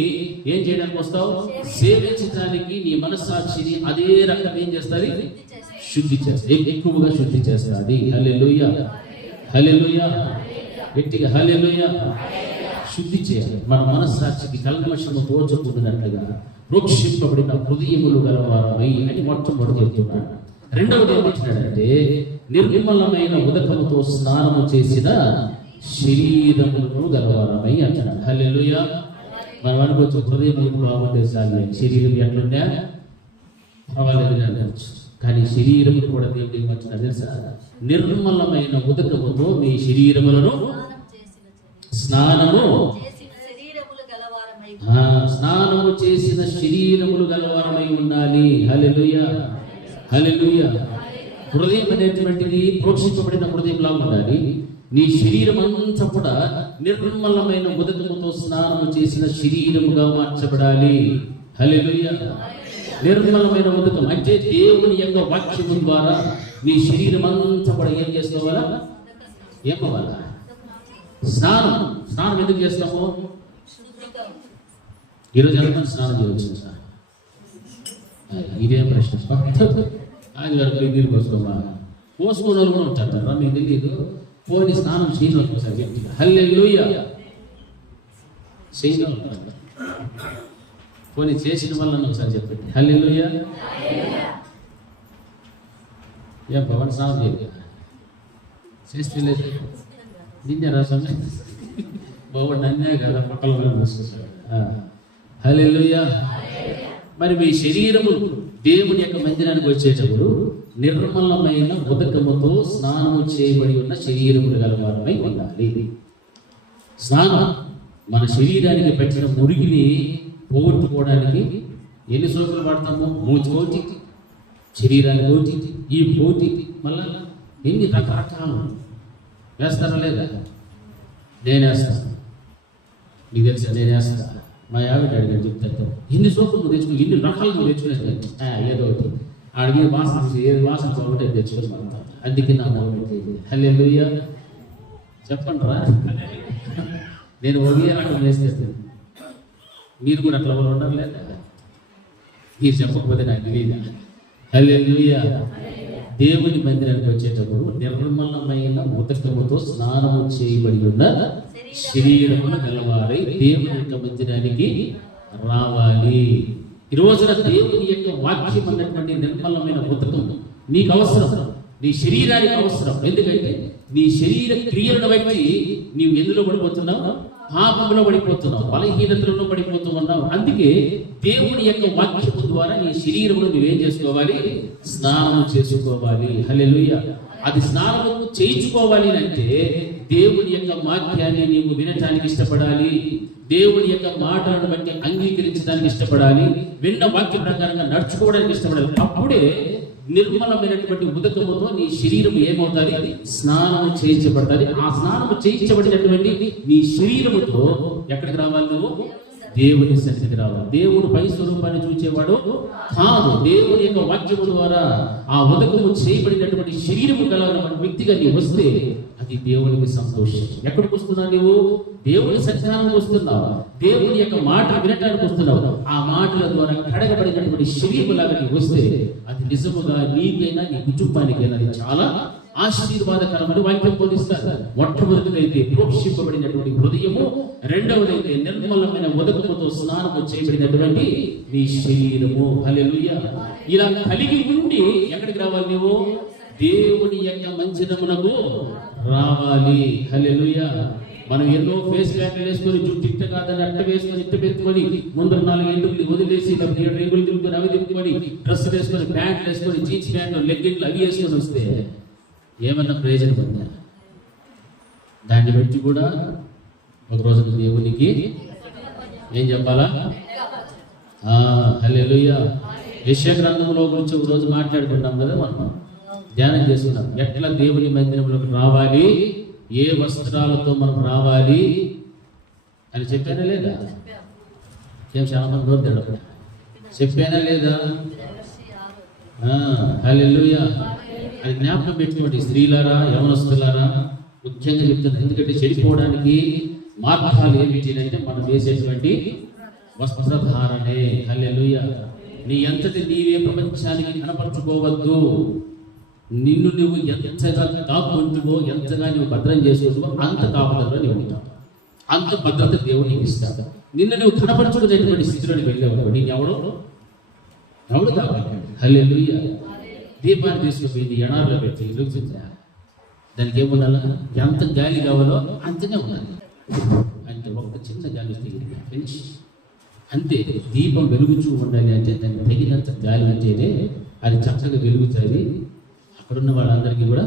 ఏం చేయడానికి వస్తావు? సేవించడానికి నీ మనస్సాక్షిని అదే రకం ఏం చేస్తుంది? శుద్ధి చేస్తుంది, ఎక్కువగా శుద్ధి చేస్తుంది. హల్లెలూయా, హల్లెలూయా. గట్టిగా హల్లెలూయా. శుద్ధి చేయాలి. మన మనస్సాక్షికి కల్మషము తోచకూడినట్లుగా ప్రోక్షింపబడిన హృదయములు గలవారమై అని మొట్టమొదటి చెప్తున్నాడు. రెండవది ఏమంటున్నాడంటే నిర్మలమైన ఉదకముతో స్నానము చేసిన శరీరములను గలవారమై అంటున్నాడు. హల్లెలూయా. మనం అనుకోవచ్చు హృదయం బాగుంటే చాలు, శరీరం ఎట్లున్నా పర్వాలేదు అనవచ్చు. కానీ శరీరములు కూడా దేవుడు ఏమంటున్నాడు తెలుసా? నిర్మలమైన ఉదకముతో మీ శరీరములను స్నానము చేసిన శరీరములు గలవారమై ఉండాలి. హల్లెలూయా, హల్లెలూయా. హృదయం అనేటువంటిది ప్రోక్షింపబడిన హృదయంలా ఉండాలి. నీ శరీరం అంతా కూడా నిర్మలమైన ఉదకముతో స్నానము చేసిన శరీరముగా మార్చబడాలి. హల్లెలూయా. నిర్మలమైన ఉదకం అంటే దేవుని యొక్క వాక్యము ద్వారా నీ శరీరం అంతా కూడా ఏం చేసుకోవాలా? ఏమవ్వాలా? స్నానం. స్నానం ఎందుకు చేస్తాము? ఈరోజు ఎంతమంది స్నానం చేయవచ్చు సార్? ఇదేం ప్రశ్న? ఆదివారం నీళ్ళు పోసుకోమా? పోసుకున్న వాళ్ళు కూడా ఉంటారు, మీకు తెలియదు. పోనీ స్నానం చేయడం ఒకసారి చెప్పి హల్లెలూయా చేయడం. పోనీ చేసిన వాళ్ళని ఒకసారి చెప్పండి హల్లెలూయా. ఏం పవన్ స్నానం చేయలేదు? చేస్తే లేదు నిన్నే రాసం బాగుండి అన్నే కదా పక్కల పోసుకుంటాడు. హల్లెలూయా. మరి మీ శరీరము దేవుని యొక్క మందిరానికి వచ్చేటప్పుడు నిర్మలమైన ఉదకముతో స్నానము చేయబడి ఉన్న శరీరములు గలవారమై ఉండాలి. స్నానం మన శరీరానికి పెట్టిన మురికిని పోగొట్టుకోవడానికి ఎన్ని సోపులు వాడతాము? 3 కోటి, శరీరానికి కోటి, ఈ కోటి, మళ్ళా ఎన్ని రకరకాలు వేస్తారా లేదా? నేను వేస్తాను, మీకు తెలుసా? నేను వేస్తా. మా ఆవిడ అడిగాడు చెప్తాను, ఎన్ని సోపులు నువ్వు తెచ్చుకో, ఎన్ని రకాలు నువ్వు తెచ్చుకునేది? ఏదో ఒకటి అడిగి వాసన, ఏది వాసన బాగుంటే తెచ్చుకొని మారుతాను. అందుకే నా నవ్వు. హల్లెలూయా చెప్పండి రా. నేను ఒకే రకం వేస్తే మీరు కూడా అట్లా ఉండరు లేదా? మీరు చెప్పకపోతే నాకు తెలియదు. హల్లెలూయా. దేవుని మందిరానికి వచ్చేటప్పుడు నిర్మలమైన ఉదకముతో స్నానము చేయబడి ఉన్న శరీరమును గలవారై దేవుని యొక్క మందిరానికి రావాలి. ఈ రోజున దేవుని యొక్క వాక్యం అన్నటువంటి నిర్మలమైన ఉదకం నీకు అవసరం, నీ శరీరానికి అవసరం. ఎందుకంటే నీ శరీర క్రియలను బట్టి నీవు ఎందులో పడిపోతున్నావు? పాపంలో పడిపోతున్నావు, బలహీనతలలో పడిపోతూ ఉన్నావు. అందుకే దేవుని యొక్క వాక్యము ద్వారా నీ శరీరమును నువ్వేం చేసుకోవాలి? స్నానం చేసుకోవాలి. హల్లెలూయా. అది స్నానము చేయించుకోవాలి అంటే దేవుని యొక్క వాక్యాన్ని నీవు వినటానికి ఇష్టపడాలి, దేవుని యొక్క మాటలను బట్టి అంగీకరించడానికి ఇష్టపడాలి, విన్న వాక్య ప్రకారంగా నడుచుకోవడానికి ఇష్టపడాలి. అప్పుడే నిర్మలమైనటువంటి ఉదకముతో నీ శరీరం ఏమవుతుంది? స్నానము చేయించబడాలి. ఆ స్నానము చేయించబడినటువంటి నీ శరీరముతో ఎక్కడికి రావాలి? నువ్వు దేవుని సన్నిధికి రావాలి. దేవుడు పై స్వరూపాన్ని చూచేవాడు కాదు. దేవుని యొక్క వాక్యము ద్వారా ఆ ఉదకము చేయబడినటువంటి శరీరము గల వ్యక్తిగా నీవు వస్తే అది దేవునికి సంతోషం. ఎక్కడికి వస్తున్నావు? నీవు దేవుని సన్నిధానానికి వస్తున్నావు, దేవుని యొక్క మాట వినటానికి వస్తున్నావు. ఆ మాటల ద్వారా కడగబడినటువంటి శరీరములాగా నీవు వస్తే అది నిజముగా నీకైనా నీ కుటుంబానికైనా చాలా ఆశీర్వాదకరమని వాక్యం బోధిస్తారు. మొట్టమొదటిదైతే ప్రోక్షింపబడినటువంటి హృదయము, రెండవదైతే నిర్మలమైన ఉదకముతో స్నానము చేయబడినటువంటి నీ శరీరము. హల్లెలూయా. ఇలా కలిగి ఉండి ఎక్కడికి రావాలి? నీవు దేవుని యొక్క మంచినమునకు రావాలి. హల్లెలూయా. మనం ఎన్నో ఫేస్ ప్యాక్లు వేసుకొని, జుట్టు ఇట్ట కాదని అట్ట వేసుకొని, ఇట్ట పెట్టుకొని, ముందు 4 ఎంటుకులు వదిలేసి 7 రేగులు తిరుగుకొని, అవి తిప్పుకొని, డ్రెస్ వేసుకొని, ప్యాంట్లు వేసుకొని, జీన్స్ ప్యాంట్లు, లెగ్గిన్లు అవి వేసుకొని వస్తే ఏమన్నా ప్రయోజనం ఉందా? దాన్ని బట్టి కూడా ఒకరోజు దేవునికి ఏం చెప్పాలా? హల్లెలూయా. యెషయా గ్రంథంలో గురించి ఒక రోజు మాట్లాడుకుంటాం కదా, మనం ధ్యానం చేసుకున్నాం. ఎట్లా దేవుని మందిరంలోకి రావాలి, ఏ వస్త్రాలతో మనం రావాలి అని చెప్పానా లేదా? ఏం చాలా మంది నోరుతాడు, చెప్పానా లేదా? హల్లెలూయా. అది జ్ఞాపకం పెట్టుకోండి స్త్రీలారా, యవనస్తులారా, ముఖ్యంగా చెప్తున్నారు. ఎందుకంటే చెడిపోవడానికి మార్గాలు ఏమిటి అంటే మనం వేసేటువంటి వస్త్రధారణే. హల్లెలూయా. నీ అంతటి నీవే ప్రపంచానికి కనపరుచుకోవద్దు. నిన్ను నువ్వు ఎంతగా కాకుంటువో, ఎంతగా నువ్వు భద్రం చేసుకుంటువో అంత కాపుదలో నీవు ఉంటావు. అంత భద్రత దేవుడు ఇస్తాడు. నిన్ను నువ్వు కనపరచుకునేటువంటి స్థితిలోకి వెళ్ళేవాడు నీకు ఎవడు కావాలి. హల్లెలూయా. దీపాన్ని తీసుకుపోయింది ఎడారిలో పెట్టి వెలుగుతుందా, దానికి ఏముండాలా? ఎంత గాలి కావాలో అంతనే ఉండాలి. అంటే ఒక చిన్న గాలి ఫినిష్ అంతే. దీపం వెలుగుచూ ఉండాలి అంటే దానికి తగినంత గాలి ఉంటేనే అది చక్కగా వెలుగుతుంది, అక్కడున్న వాళ్ళందరికీ కూడా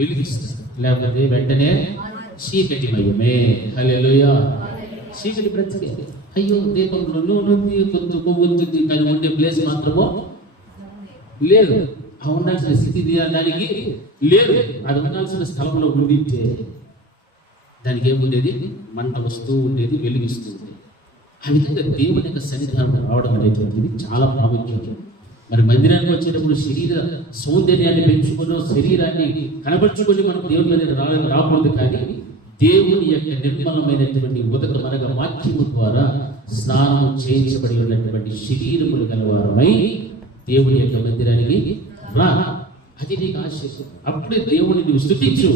వెలుగిస్తుంది. లేకపోతే వెంటనే చీకటి మయమే. హల్లెలూయా. చీకటి బ్రతికే. అయ్యో దీపంలో నూనె కొంచెం కొవ్వు ఉంటుంది కానీ ఉండే ప్లేస్ మాత్రమో లేదు. ఆ ఉండాల్సిన స్థితి దానికి లేదు. అది ఉండాల్సిన స్థలంలో ఉండింటే దానికి ఏముండేది? మంట వస్తూ ఉండేది, వెలిగిస్తుంది. ఆ విధంగా దేవుని యొక్క సన్నిధానం రావడం అనేటువంటిది చాలా ప్రాముఖ్యం. మరి మందిరానికి వచ్చేటప్పుడు శరీర సౌందర్యాన్ని పెంచుకొని శరీరాన్ని కనపరుచుకొని మనం దేవుని రాకూడదు. కానీ దేవుని యొక్క నిర్మలమైనటువంటి ఉదకమనగా వాక్యము ద్వారా స్నానం చేయించబడి ఉన్నటువంటి శరీరములు గలవారమై దేవుని యొక్క మందిరానికి రా. అది నీకు ఆశీస్సు. అప్పుడే దేవుని నువ్వు స్తుతించు,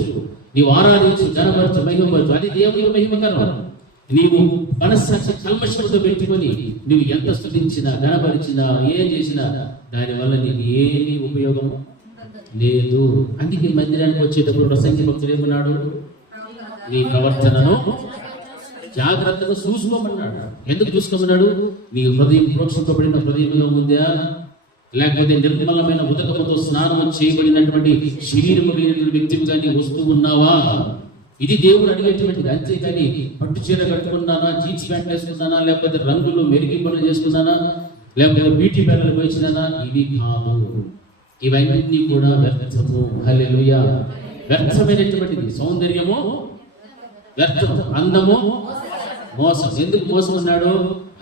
నీవు ఆరాధించు, గణపరచు, మహిమపరచు. అది దేవునికి మహిమకరం. నీవు మనస్సాక్షి కల్మషంతో పెట్టుకొని నువ్వు ఎంత స్తుతించినా గణపరిచినా ఏం చేసినా దానివల్ల నీకు ఏమీ ఉపయోగం లేదు. అందుకే మందిరానికి వచ్చేటప్పుడు ప్రసంగి భక్తుడు ఏమన్నాడు? నీ ప్రవర్తనను జాగ్రత్తగా చూసుకోమన్నాడు. ఎందుకు చూసుకోమన్నాడు? నీ హృదయం ప్రోక్షింపబడిన హృదయంలో ఉందా, లేకపోతే నిర్మలమైన ఉదకముతో స్నానం చేయబడినటువంటి శరీరము కలిగినటువంటి వ్యక్తిగా నీ వస్తూ ఉన్నావా? ఇది దేవుడు అడిగేటువంటిది. అంతేకాని పట్టు చీర కట్టుకున్నానా, జీన్స్ ప్యాంట్ వేసుకున్నానా, లేకపోతే రంగులు మెరిగింపులు చేసుకున్నానా, లేకపోతే బ్యూటీ పార్లర్ పోయినానా, ఇవి కాదు. ఇవన్నీ కూడా వ్యర్థము. హల్లెలూయా. వ్యర్థమైనటువంటిది. సౌందర్యము వ్యర్థం, అందము మోసం. ఎందుకు మోసం అన్నాడు?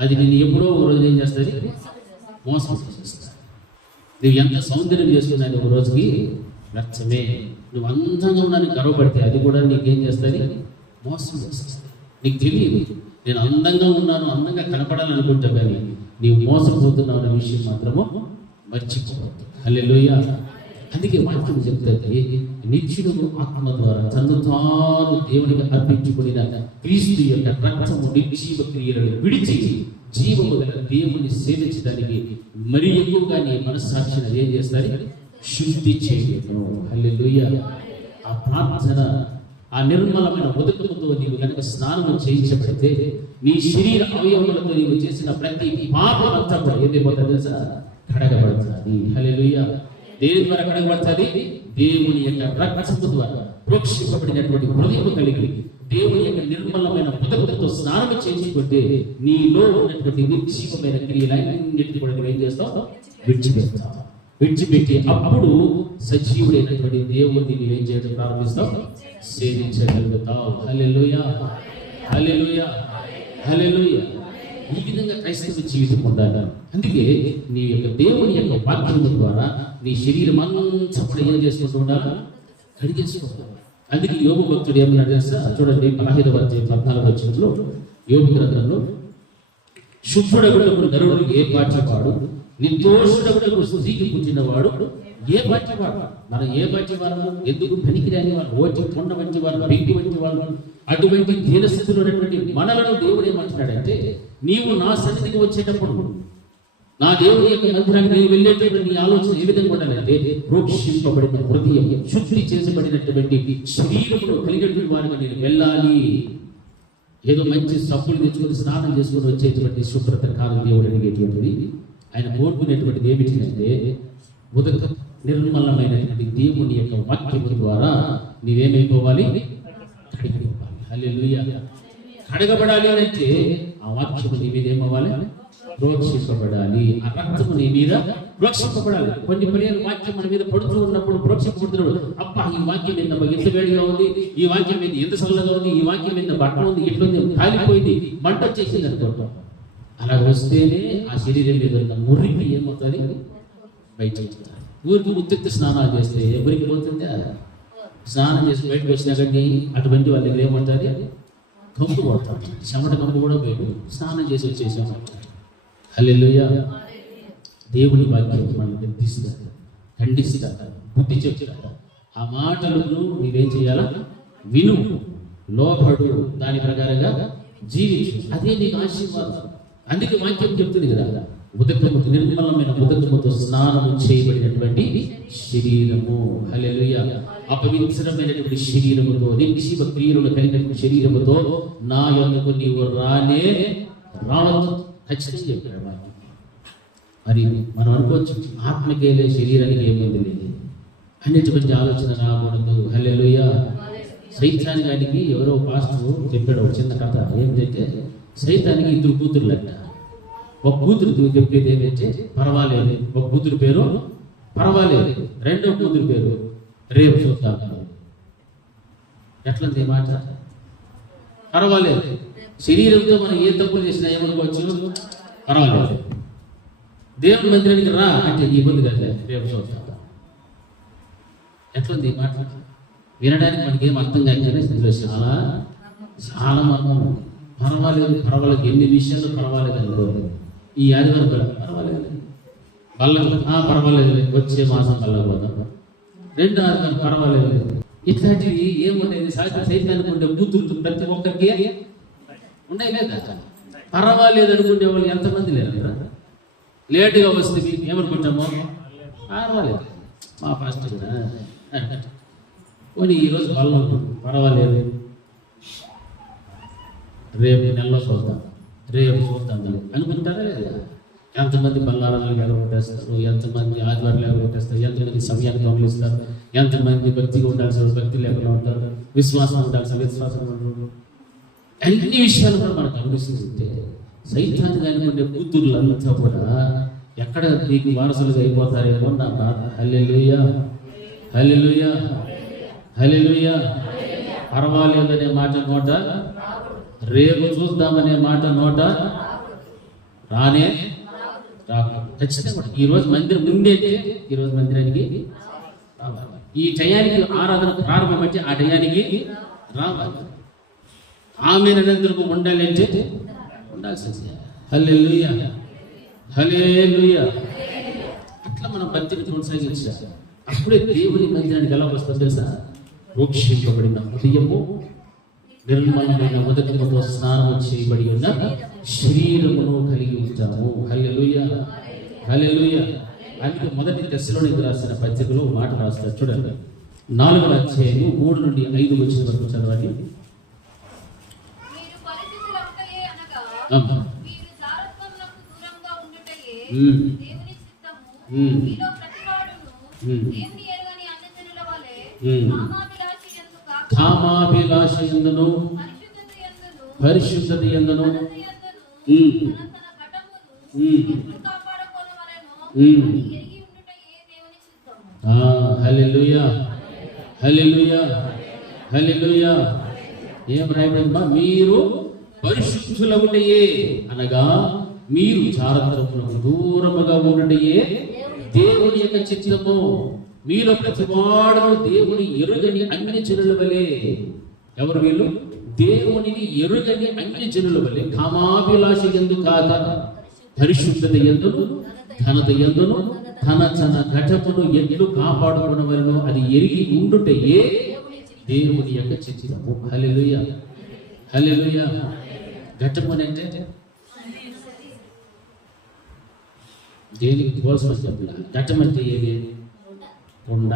అది నేను ఎప్పుడో ఒక రోజు ఏం చేస్తుంది? మోసం చేస్తుంది. నువ్వు ఎంత సౌందర్యం చేసుకున్నావు ఒక రోజుకి వ్యర్థమే. నువ్వు అందంగా ఉన్నాను గర్వపడితే అది కూడా నీకేం చేస్తుంది? మోసం చేస్తుంది. నీకు తెలియదు. నేను అందంగా ఉన్నాను, అందంగా కనపడాలనుకుంటా, కానీ నీవు మోసపోతున్నావు అనే విషయం మాత్రము మర్చిపోవద్దు. హల్లెలూయా. అందుకే వాక్యం చెప్తుంది, నిత్యుడు ఆత్మ ద్వారా తను తాను దేవునికి అర్పించుకున్న క్రీస్తు యొక్క రక్తము నిర్జీవ క్రియలను విడిచి జీవము గల దేవుని సేవించడానికి మరి ఎక్కువగా నీ మనస్సాక్షిని ఏం చేస్తారు? శుద్ధి చేయను. హల్లెలూయా. ఆ ప్రార్థన, ఆ నిర్మలమైన ఉదకముతో నీవు కనుక స్నానం చేయించబడితే నీ శరీర అవయవములతో నీవు చేసిన ప్రతి పాపం అంతా కూడా ఏమైపోతుంది తెలుసా? కడగబడుతుంది. హల్లెలూయా. దేని ద్వారా కడగబడుతుంది? దేవుని యొక్క రక్తము ద్వారా ప్రోక్షింపబడినటువంటి హృదయము కలిగి దేవుని యొక్క నిర్మలమైన ఉదకముతో స్నానం చేయించుకుంటే నీలో ఉన్నటువంటి నిర్జీవమైన క్రియలన్నింటినీ కూడా నువ్వు ఏం చేస్తావు? విడిచిపెడతావు. విడిచిపెట్టి అప్పుడు సజీవుడైనటువంటి దేవుడిని నువ్వేం చేయడం ప్రారంభిస్తావు? సేవించగలుగుతావు. హల్లెలూయా. హల్లెలూయా. హల్లెలూయా. ఈ విధంగా క్రైస్తవ జీవితం ఉండాలి. అందుకే నీ యొక్క దేవుని యొక్క వాక్యం ద్వారా నీ శరీరం అంతా కూడా ఏం చేసుకుంటూ ఉండాలా? కడిగేసుకోవాలి. అందుకే యోబు భక్తుడు ఏమన్నాడు తెలుసా? చూడండి 15వ అధ్యాయం 14వ వచనంలో యోబు గ్రంథంలో, శుద్ధుడగుటకు నరుడు ఏ పాఠ్యవాడు, నిర్దోషుడగుటకు స్త్రీకి పుట్టినవాడు ఏ పాఠ్యవాడు. మనం ఏ పాఠ్యవాళ్ళము? ఎందుకు పనికిరాని వాళ్ళు, ఓటి కొండ వంటి వాళ్ళు, పెంకి వంటి వాళ్ళు, అటువంటి దీనస్థితిలో ఉన్నటువంటి మనలను దేవుడు ఏమంటున్నాడంటే, నీవు నా సన్నిధికి వచ్చేటప్పుడు, నా దేవుని యొక్క మందిరానికి నేను వెళ్ళేటప్పుడు నీ ఆలోచన ఏ విధంగా ఉండాలంటే, ప్రోక్షింపబడిన హృదయం, శుద్ధి చేసబడినటువంటి శరీరంలో కలిగినటువంటి వారికి నేను వెళ్ళాలి. ఏదో మంచి సబ్బులు తెచ్చుకొని స్నానం చేసుకొని వచ్చేటువంటి శుభ్రత కాదు దేవుడు అడిగేటువంటిది. ఆయన కోరుకునేటువంటిది ఏమిటంటే, ఉదక నిర్మలమైనటువంటి దేవుని యొక్క వాక్యం ద్వారా నీవేమైపోవాలి? కడిగిపోవాలి. హల్లెలూయా. కడగబడాలి అంటే ఆ వాక్యము నీ మీద ఏమవ్వాలి? ప్రోక్షింపబడాలి. ఆ రక్తము నీ మీద ప్రోక్షింపబడాలి. కొన్ని పర్యాలు వాక్యం మన మీద పడుతూ ఉన్నప్పుడు ప్రోక్షింపబడుతున్నాడు. అబ్బా, ఈ వాక్యం మీద ఎంత వేడిగా ఉంది, ఈ వాక్యం మీద ఎంత చల్లగా ఉంది, ఈ వాక్యం మీద బట్ట ఉంది, ఎట్లుంది, కాలిపోయింది, మంట వచ్చేసింది అనుకుంటాం. అలా వస్తేనే ఆ శరీరం మీద ఉన్న మురికి ఏమవుతుంది? బయట ఊరికి ఉత్తిత్తి స్నానాలు చేస్తే ఎవరికి పోతుందా? స్నానం చేసి బయటకు వచ్చినా కానీ అటువంటి వాళ్ళ దగ్గర ఏమంటారు? కంపు కొడతారు. చెమట కంపు కూడా పోయి స్నానం చేసి వచ్చేసాము. హల్లెలూయా. దేవుని వాక్యం మనం గద్దిస్తారు, ఖండిస్తారు, బుద్ధి చెప్తారు. ఆ మాటలను నీవేం చేయాలా? విను. లోబడు, దాని ప్రకారంగా జీవించు, అదే నీకు ఆశీర్వాదం. అందుకే వాక్యం చెప్తుంది కదా, ఉదకముతో నిర్మలమైన ఉదకముతో స్నానము చేయబడినటువంటి శరీరము. హల్లెలూయా. అపవిత్రమైనటువంటి శరీరముతో, నిర్జీవ క్రియలు కలిగినటువంటి శరీరముతో నా యొద్దకు నీవు రానే రావద్దు. ఖచ్చితంగా చెప్పాడు వాక్యం. మరి మనం అనుకోవచ్చు, ఆత్మకేలే శరీరానికి ఏమైంది లేదు అనేటువంటి ఆలోచన రాకూడదు. హల్లెలూయా. సైతానికి ఎవరో పాస్టర్ చెప్పాడు ఒక చిన్న కథ. ఏంటంటే సైతానికి 2 కూతుర్లంట. ఒక కూతురు చెప్పేది ఏంటంటే పర్వాలేదు, ఒక కూతురు పేరు పర్వాలేదు, రెండో కూతురు పేరు రేపు చూద్దాం. ఎట్లంది మాట? పర్వాలేదు. శరీరంతో మనం ఏ తప్పులు చేసినా ఏమనుకోవచ్చు, పర్వాలేదు. దేవుని మందిరానికి రా అంటే ఇబ్బంది కదా, రేపు చూద్దాం. ఎట్లుంది మాట? వినడానికి మనకి ఏం అర్థం కాదు. ఇందులో చాలా చాలా మర్మం. పర్వాలేదు పర్వాలేదు, ఎన్ని విషయాలు పర్వాలేదు అనుకోలేదు. ఈ ఆదివారం కూడా పర్వాలేదు, పర్వాలేదు, వచ్చే మాసం వెళ్ళకపోతాం, 2 ఆదివారం పర్వాలేదు. ఇట్లాంటివి ఏముండేది? సైతం అనుకుంటే కూతురు ప్రతి ఒక్కరికి ఉండే లేదా? పర్వాలేదు అనుకునే వాళ్ళు ఎంతమంది లేరు కదా. లేటుగా వస్తే ఏమనుకుంటామో, పర్వాలేదు మా ఫస్ట్ పోనీ ఈరోజు బలం ఉంటుంది, పర్వాలేదు, రేపు నెలలో చూద్దాం, రేపు చూద్దాం అనుకుంటారా లేదా? ఎంతమంది బల్లారాలు ఎగరగొట్టేస్తారు, ఎంతమంది ఆదివారం ఎగరగొట్టేస్తారు, ఎంతమంది సమయాన్ని గమనిస్తారు, ఎంతమంది భక్తిగా ఉండాల్సిన భక్తి లేకుండా ఉంటారు, విశ్వాసం ఉండాల్సిన విశ్వాసం ఉంటారు. అన్ని విషయాలు కూడా మనం గమనిస్తుంటే సైతాన్ని కానివ్వండి కూతుర్లంతా కూడా ఎక్కడ నీకు వారసులుగా అయిపోతారేమో నా బాధ. హల్లెలూయా, హల్లెలూయా, హల్లెలూయా. పర్వాలేదనే మాట నోట, రేపు చూద్దామనే మాట నోట రానే రాకు. ఖచ్చితంగా ఈరోజు మందిరం ముందైతే ఈరోజు మందిరానికి రావాలి. ఈ టయానికి ఆరాధన ప్రారంభం అంటే ఆ టయానికి రావాలి. ఆమె నిరంతరం ఉండాలి అంటే ఉండాల్సింది. హల్లెలూయా, హల్లెలూయా. అట్లా మనం భక్తిని కొనసాగించాలి. అప్పుడే దేవుని మందిరానికి ఎలా వస్తుంది తెలుసా? రక్షింపబడిన హృదయము, నిర్మలమైన ఉదకముతో స్నానం చేయబడి ఉన్న శరీరమును కలిగి ఉంటాము. హల్లెలూయా, హల్లెలూయా. అందుకే మొదటి దశలోనికి రాసిన పత్రికలో మాట రాస్తారు చూడండి. 4వ అధ్యాయము 3 నుండి 5 వచ్చిన వరకు చదవండి. కామాభిలాషయందును పరిశుద్ధత యందును హల్లెలూయా, హల్లెలూయా, హల్లెలూయా. ఏం రాయబడిందమ్మా? మీరు పరిశుద్ధులగుటయే అనగా మీరు చారత్రమునకు దూరముగా ఉండుటయే దేవుని యొక్క చిత్తము. మీలో ప్రతివాడు దేవుని ఎరుగని అన్య జనుల వలె. ఎవరు వీళ్ళు? దేవునిని ఎరుగని అన్య జనుల వలె కామాభిలాష యందు కాక పరిశుద్ధత యందును ఘనత యందును తన ఘటమును ఎట్లు కాపాడుకునవలెనో అది ఎరిగి ఉండుటయే దేవుని యొక్క చిత్తము. హల్లెలూయా, హల్లెలూయా. ఘటము అంటే దేనికి కోసం చెప్పాలి? ఘటం అంటే ఏమి? కొండ.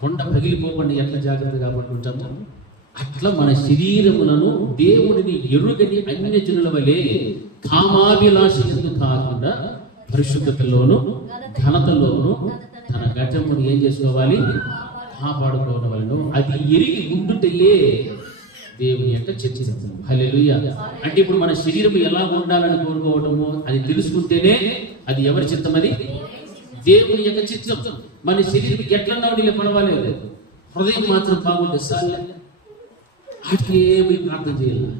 కొండ పగిలిపోకుండా ఎట్లా జాగ్రత్తగా పట్టుకుంటాము, అట్లా మన శరీరములను దేవుడిని ఎరుగని అన్య జనుల వలె కామాభిలాష యందు కాకుండా పరిశుద్ధతలోను ఘనతలోను తన ఘటమును ఏం చేసుకోవాలి? కాపాడుకోవడం. అది ఎరిగి ఉండుటయే దేవుని యొక్క చిత్తము. హల్లెలూయా. అంటే ఇప్పుడు మన శరీరం ఎలా ఉండాలని కోరుకోవటము అది తెలుసుకుంటేనే అది ఎవరి చిత్తం? అది దేవుని యొక్క చిత్తం. మన శరీరం ఎట్లన్నా ఉండి పర్వాలేదు, హృదయం మాత్రం బాగుంటే సార్లే. ఆటికేమి ప్రార్థన చేయాలి,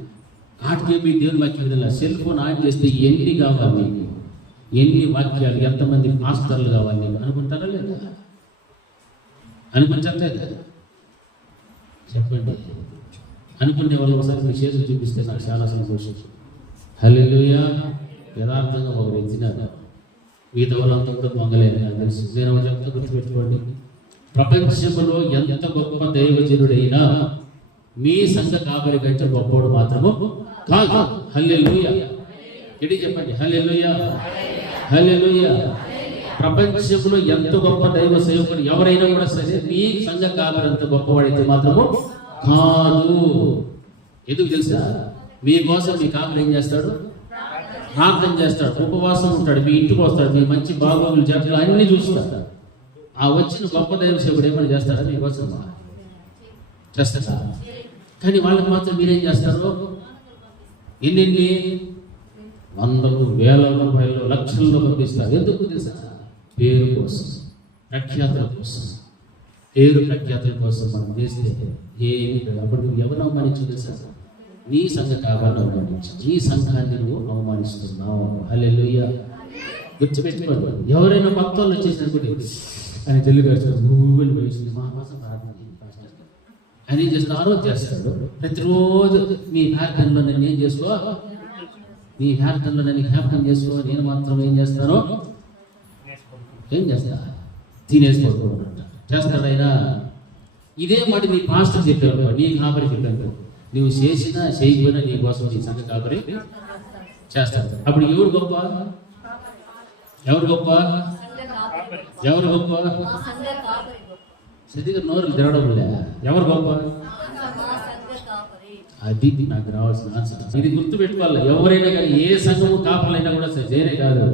ఆటికేమి దేవుని వాక్యం వినాలి. సెల్ ఫోన్ ఆన్ చేస్తే ఎన్ని కావాలి మీకు? ఎన్ని వాక్యాలు, ఎంతమంది మాస్టర్లు కావాలి నీకు అనుకుంటారా లేదా? అనుకుంటా చెప్పండి. అనుకునే వాళ్ళు ఒకసారి మీ చేసి చూపిస్తే నాకు చాలా సంతోషం. హల్లెలూయా. యథార్థంగా ఒక వ్యక్తినారు మిగతా వాళ్ళంతా కూడా పొందలేదు నాకు తెలుసు. నేను చెప్తా, గుర్తుపెట్టుకోండి. ప్రపంచంలో ఎంత గొప్ప దైవజనుడైనా మీ సంఘ కాపరి కంటే గొప్పవాడు మాత్రము కాదు. హల్లెలూయా. ఇది చెప్పండి, హల్లెలూయా, హల్లెలూయా. ప్రపంచంలో ఎంత గొప్ప దైవ సేవకుడు ఎవరైనా కూడా సరే మీ సంఘ కాపరి అంత గొప్పవాడైతే మాత్రము కాదు. ఎందుకు తెలుసా? మీకోసం మీ కాపరి ఏం చేస్తాడు? ప్రార్థన చేస్తాడు, ఉపవాసం ఉంటాడు, మీ ఇంటికి వస్తాడు, మీ మంచి బాగోగులు జాతరలు అన్ని చూస్తాడు. ఆ వచ్చిన గొప్ప దైవ సేవకుడు ఏమైనా చేస్తాడా? మీకోసం చేస్తాడా? కానీ వాళ్ళకి మాత్రం మీరేం చేస్తారు? ఎన్ని వందలు, వేల రూపాయలు, లక్షల్లో పంపిస్తారు. ఎందుకు తెలుసా? పేరు కోసం, ప్రఖ్యాతుల కోసం. పేరు ప్రఖ్యాతుల కోసం మనం చేస్తే ఏమి అప్పుడు నువ్వు ఎవరు అవమానించు తెలుసా? నీ సంఘ కావాలని అవమానించు, నీ సంఘాన్ని నువ్వు అవమానిస్తున్నావు. హల్లెలూయా. గుర్తుపెట్టుకోండి, ఎవరైనా కొత్త వాళ్ళు వచ్చేసినప్పుడు ఆయన తెలుగు భూమిని వేసింది మా కోసం ప్రార్థన ఆయన ఏం చేస్తాడు? ఆరోగ్య చేస్తాడు. ప్రతిరోజు నీ ప్రార్థనలో నేను ఏం చేసుకో, నీ ప్రార్థనలో నన్ను జ్ఞాపకం చేసుకో. నేను మాత్రం ఏం చేస్తాను? ఏం చేస్తా? తినేసుకో చేస్తాడైనా. ఇదే మాట నీ పాస్టర్ చెప్పారు, నీ కాపరి చెప్పారు. నువ్వు చేసినా చేయకపోయినా నీ కోసం నీ సంఘ కాపరి చేస్తాడు. అప్పుడు ఎవరు గొప్ప? ఎవరు గొప్ప? ఎవరు గొప్ప? సరిగా నోరులు తిరగడం లే. ఎవరు గొప్ప? అది నాకు రావాల్సిన ఆన్సర్. ఇది గుర్తుపెట్టుకోవాలి. ఎవరైనా కానీ ఏ సంఘము కాపర్లైనా కూడా సరే కాదు,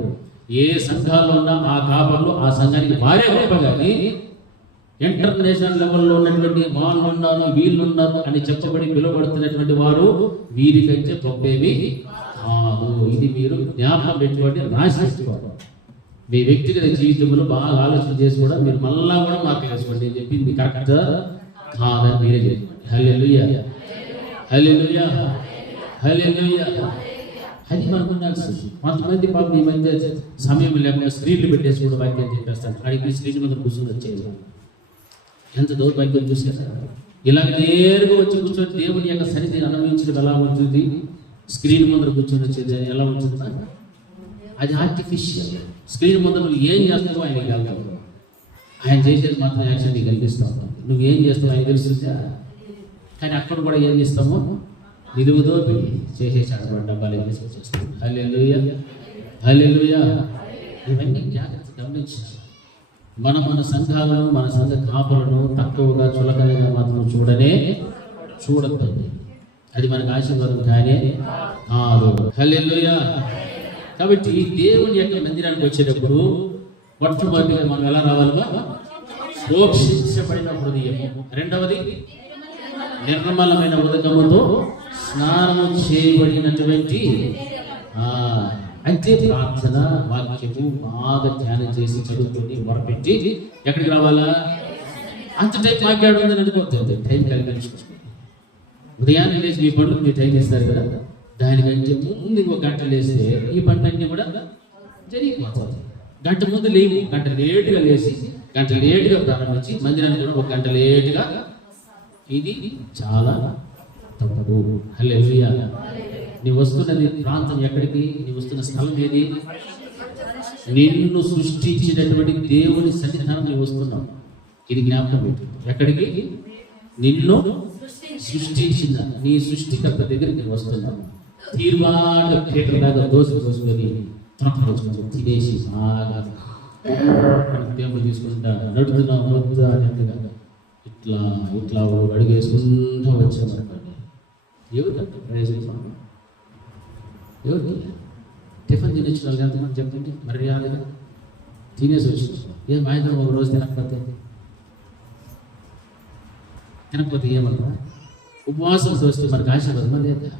ఏ సంఘాల్లో ఉన్నా ఆ కాపర్లు ఆ సంఘానికి వారే గొప్ప. కానీ ఇంటర్నేషనల్ లెవెల్లో ఉన్నటువంటి వాళ్ళు ఉన్నారు, వీళ్ళు ఉన్నారు అని చెప్పబడి పిలువబడుతున్నటువంటి వారు వీరికంటే గొప్పేమి కాదు. ఇది మీరు జ్ఞాపకం పెట్టుకోండి, రాసి పెట్టుకోవాలి. మీ వ్యక్తిగత జీవితంలో బాగా ఆలోచన చేసి కూడా మీరు మళ్ళా కూడా మార్పు వేసుకోండి. నేను చెప్పింది కరెక్ట్ కాదని మీరే చేసుకోండి. హల్లెలూయా, హల్లెలూయా, హల్లెలూయా. అది మనకు ఉండాల్సింది. కొంతమంది పాపం ఈ మధ్య సమయం లేకుండా స్క్రీన్లు పెట్టేసి కూడా వాక్యం చెప్పేస్తాను. అడిగి స్క్రీన్ మీద కూర్చొని వచ్చేది ఎంత దౌర్భాగ్యం చూసారా? ఇలా నేరుగా వచ్చి కూర్చొని దేవుని యొక్క సన్నిధిని అనుభవించడం ఎలా ఉంటుంది? స్క్రీన్ ముందర కూర్చొని వచ్చేది ఎలా ఉంటుందా? అది ఆర్టిఫిషియల్. స్క్రీన్ ముందర నువ్వు ఏం చేస్తావో ఆయనకి వెళ్తావు, ఆయన చేసేది మాత్రం యాక్షన్ నీకు కనిపిస్తూ ఉంటుంది. నువ్వేం చేస్తావు ఆయన తెలుస్తుందా? కానీ అక్కడ కూడా ఏం చేస్తామో నిలువుదో చేసేసి అక్కడ డబ్బాలు వేసి వచ్చేస్తాం. హల్లెలూయా, హల్లెలూయా. ఇవన్నీ జాగ్రత్త గమనించాలి. మన సంఘాలను, మన సంఘ కాపులను తక్కువగా చులకనగా మాత్రం చూడద్దు. అది మనకు ఆశీర్వాదం కానీ కాదు. హల్లెలూయా. కాబట్టి దేవుని యొక్క మందిరానికి వచ్చేటప్పుడు మొట్టమొదటిగా మనం ఎలా రావాలిగా? ప్రోక్షించబడిన హృదయము. రెండవది నిర్మలమైన ఉదకముతో స్నానము చేయబడినటువంటి అంటే ప్రార్థన, వాక్యము బాగా ధ్యానం చేసి చదువుకొని మొరపెట్టి ఎక్కడికి రావాలా? అంత టైం మాట్లాడు ఉందని అనుకోవద్దు. టైం కల్పించుకోండి. ఉదయాన్నే లేచి మీ పనులకు మీరు టైం ఇస్తారు కదా, దానికంటే ముందు ఒక గంట లేస్తే ఈ పనులన్నీ కూడా జరిగిపోతుంది. గంట ముందు లేవు, గంట లేటుగా లేచి గంట లేటుగా ప్రారంభించి మందిరాన్ని కూడా ఒక గంట లేటుగా, ఇది చాలా తప్పదు. హల్లెలూయా. నీ వస్తున్నది ప్రాంతం ఎక్కడికి? నీ వస్తున్న స్థలం ఏది? నిన్ను సృష్టించినటువంటి దేవుని సన్నిధానం నీవు వస్తున్నావు. ఇది జ్ఞాపకం పెట్టు. ఎక్కడికి? నిన్ను సృష్టించిన నీ సృష్టికర్త దగ్గరికి నేను వస్తున్నాను. తీర్మాన పేటలాగా దోసుకొని తినేసి బాగా దేవుడు తీసుకుంటా నడుతున్నా వద్దా అన్నట్టుగా ఇట్లా ఇట్లా అడుగేసుకుంటూ వచ్చామనుకోండి. ఎవరికంటే ప్రయోజనం? ఎవరికి? టిఫిన్ తినొచ్చిన వాళ్ళు ఎంతమంది చెప్పండి? మర్యాదగా తినేసి వచ్చిన ఏం సాయంత్రం ఒక రోజు తినకపోతే ఏమన్నా ఉపవాసం వస్తే మనకు ఆశీర్వాదం లేదా?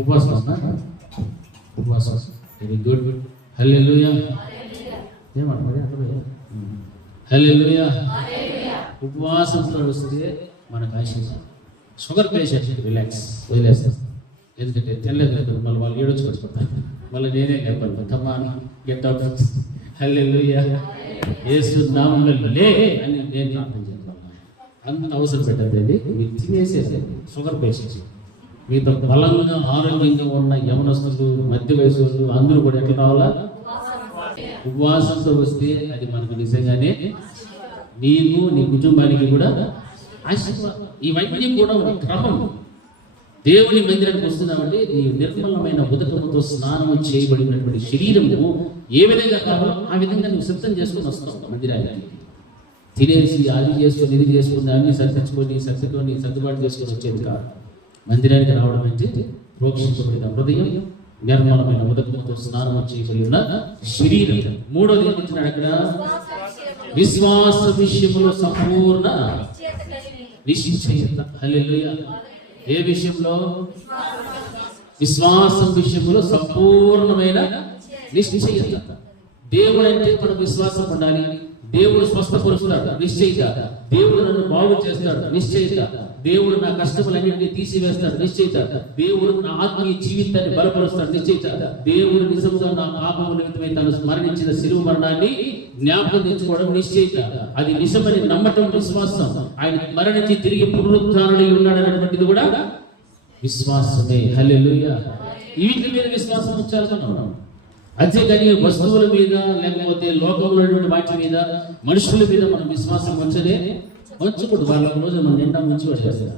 ఉపవాసం ఉన్నా? ఉపవాసం వెరీ గుడ్. హల్లెలూయా. ఏమన్నా? హల్లెలూయా. ఉపవాసంతో వస్తే మనకు ఆశీర్వాదం. షుగర్ పేషెంట్ రిలాక్స్ వదిలేస్తాం. ఎందుకంటే తెల్లలేదు మళ్ళీ వాళ్ళు ఏడొచ్చి పడిపోతారు. మళ్ళీ నేనే లేకపోతే కమాన్ గెట్ అవుట్. హల్లెలూయా. యేసు నామములో లే అని నేను ప్రార్థన చేస్తాను. అంత అవసరం పెట్టదు. అది మీరు తినేసేది. షుగర్ పేషెంట్స్ మీతో బలంగా ఆరోగ్యంగా ఉన్న యవనస్తులు, మధ్య వయసు అందరూ కూడా ఎట్లా రావాలా? ఉపవాసంతో వస్తే అది మనకు నిజంగానే నీకు నీ కుటుంబానికి కూడా ఆశీర్వాదం. ఇవన్నీ కూడా ఒక క్రమం. దేవుని మందిరానికి వస్తున్నామంటే నీ నిర్మలమైన ఉదకముతో స్నానం చేయబడినటువంటి శరీరము ఏ విధంగా కావాలో ఆ విధంగా నువ్వు సిద్ధం చేసుకుని వస్తావు మందిరానికి. తినేసి అది చేసుకొని ఇది చేసుకుని అన్ని సర్దించుకొని సర్దుబాటు చేసుకొని వచ్చేది కాదు. మందిరానికి రావడం అంటే ప్రోక్షించబడిన హృదయం, నిర్మలమైన ఉదకముతో స్నానం చేయబడిన శరీరం. మూడోది ఏమంటున్నాడు అక్కడ? విశ్వాస విషయంలో సంపూర్ణ నిశ్చయత. హల్లెలూయా. ఏ విషయంలో? విశ్వాసం విషయంలో సంపూర్ణమైన నిశ్చయత. దేవుడు అంటే మనం విశ్వాసం ఉండాలి. దేవుడు స్వస్థపరుస్తాడు, నిశ్చయిత. దేవుడు నన్ను బాగు చేస్తాడు, నిశ్చయిత. దేవుడు నా కష్టములన్నింటినీ తీసివేస్తాడు, నిశ్చయిత. దేవుడు నా ఆత్మీయ జీవితాన్ని బలపరుస్తాడు, నిశ్చయిత. దేవుడు నిజంగా నా పాపము నిమిత్తమై తను మరణించిన శిలువ మరణాన్ని జ్ఞాపకం తెచ్చుకోవడం నిశ్చయిత. అది నిజమని నమ్మటం విశ్వాసం. ఆయన మరణించి తిరిగి పునరుద్ధానుడై ఉన్నాడనేటువంటిది కూడా విశ్వాసమే. హల్లెలూయా. వీటి మీద విశ్వాసం ఉంచాలనుకున్నాం. అంతేగాని వస్తువుల మీద లేకపోతే లోకంలో వాటి మీద మనుషుల మీద మనం విశ్వాసం ఉంచకూడదు. వాళ్ళ రోజు మనం నిండా ముంచి పడేస్తారు.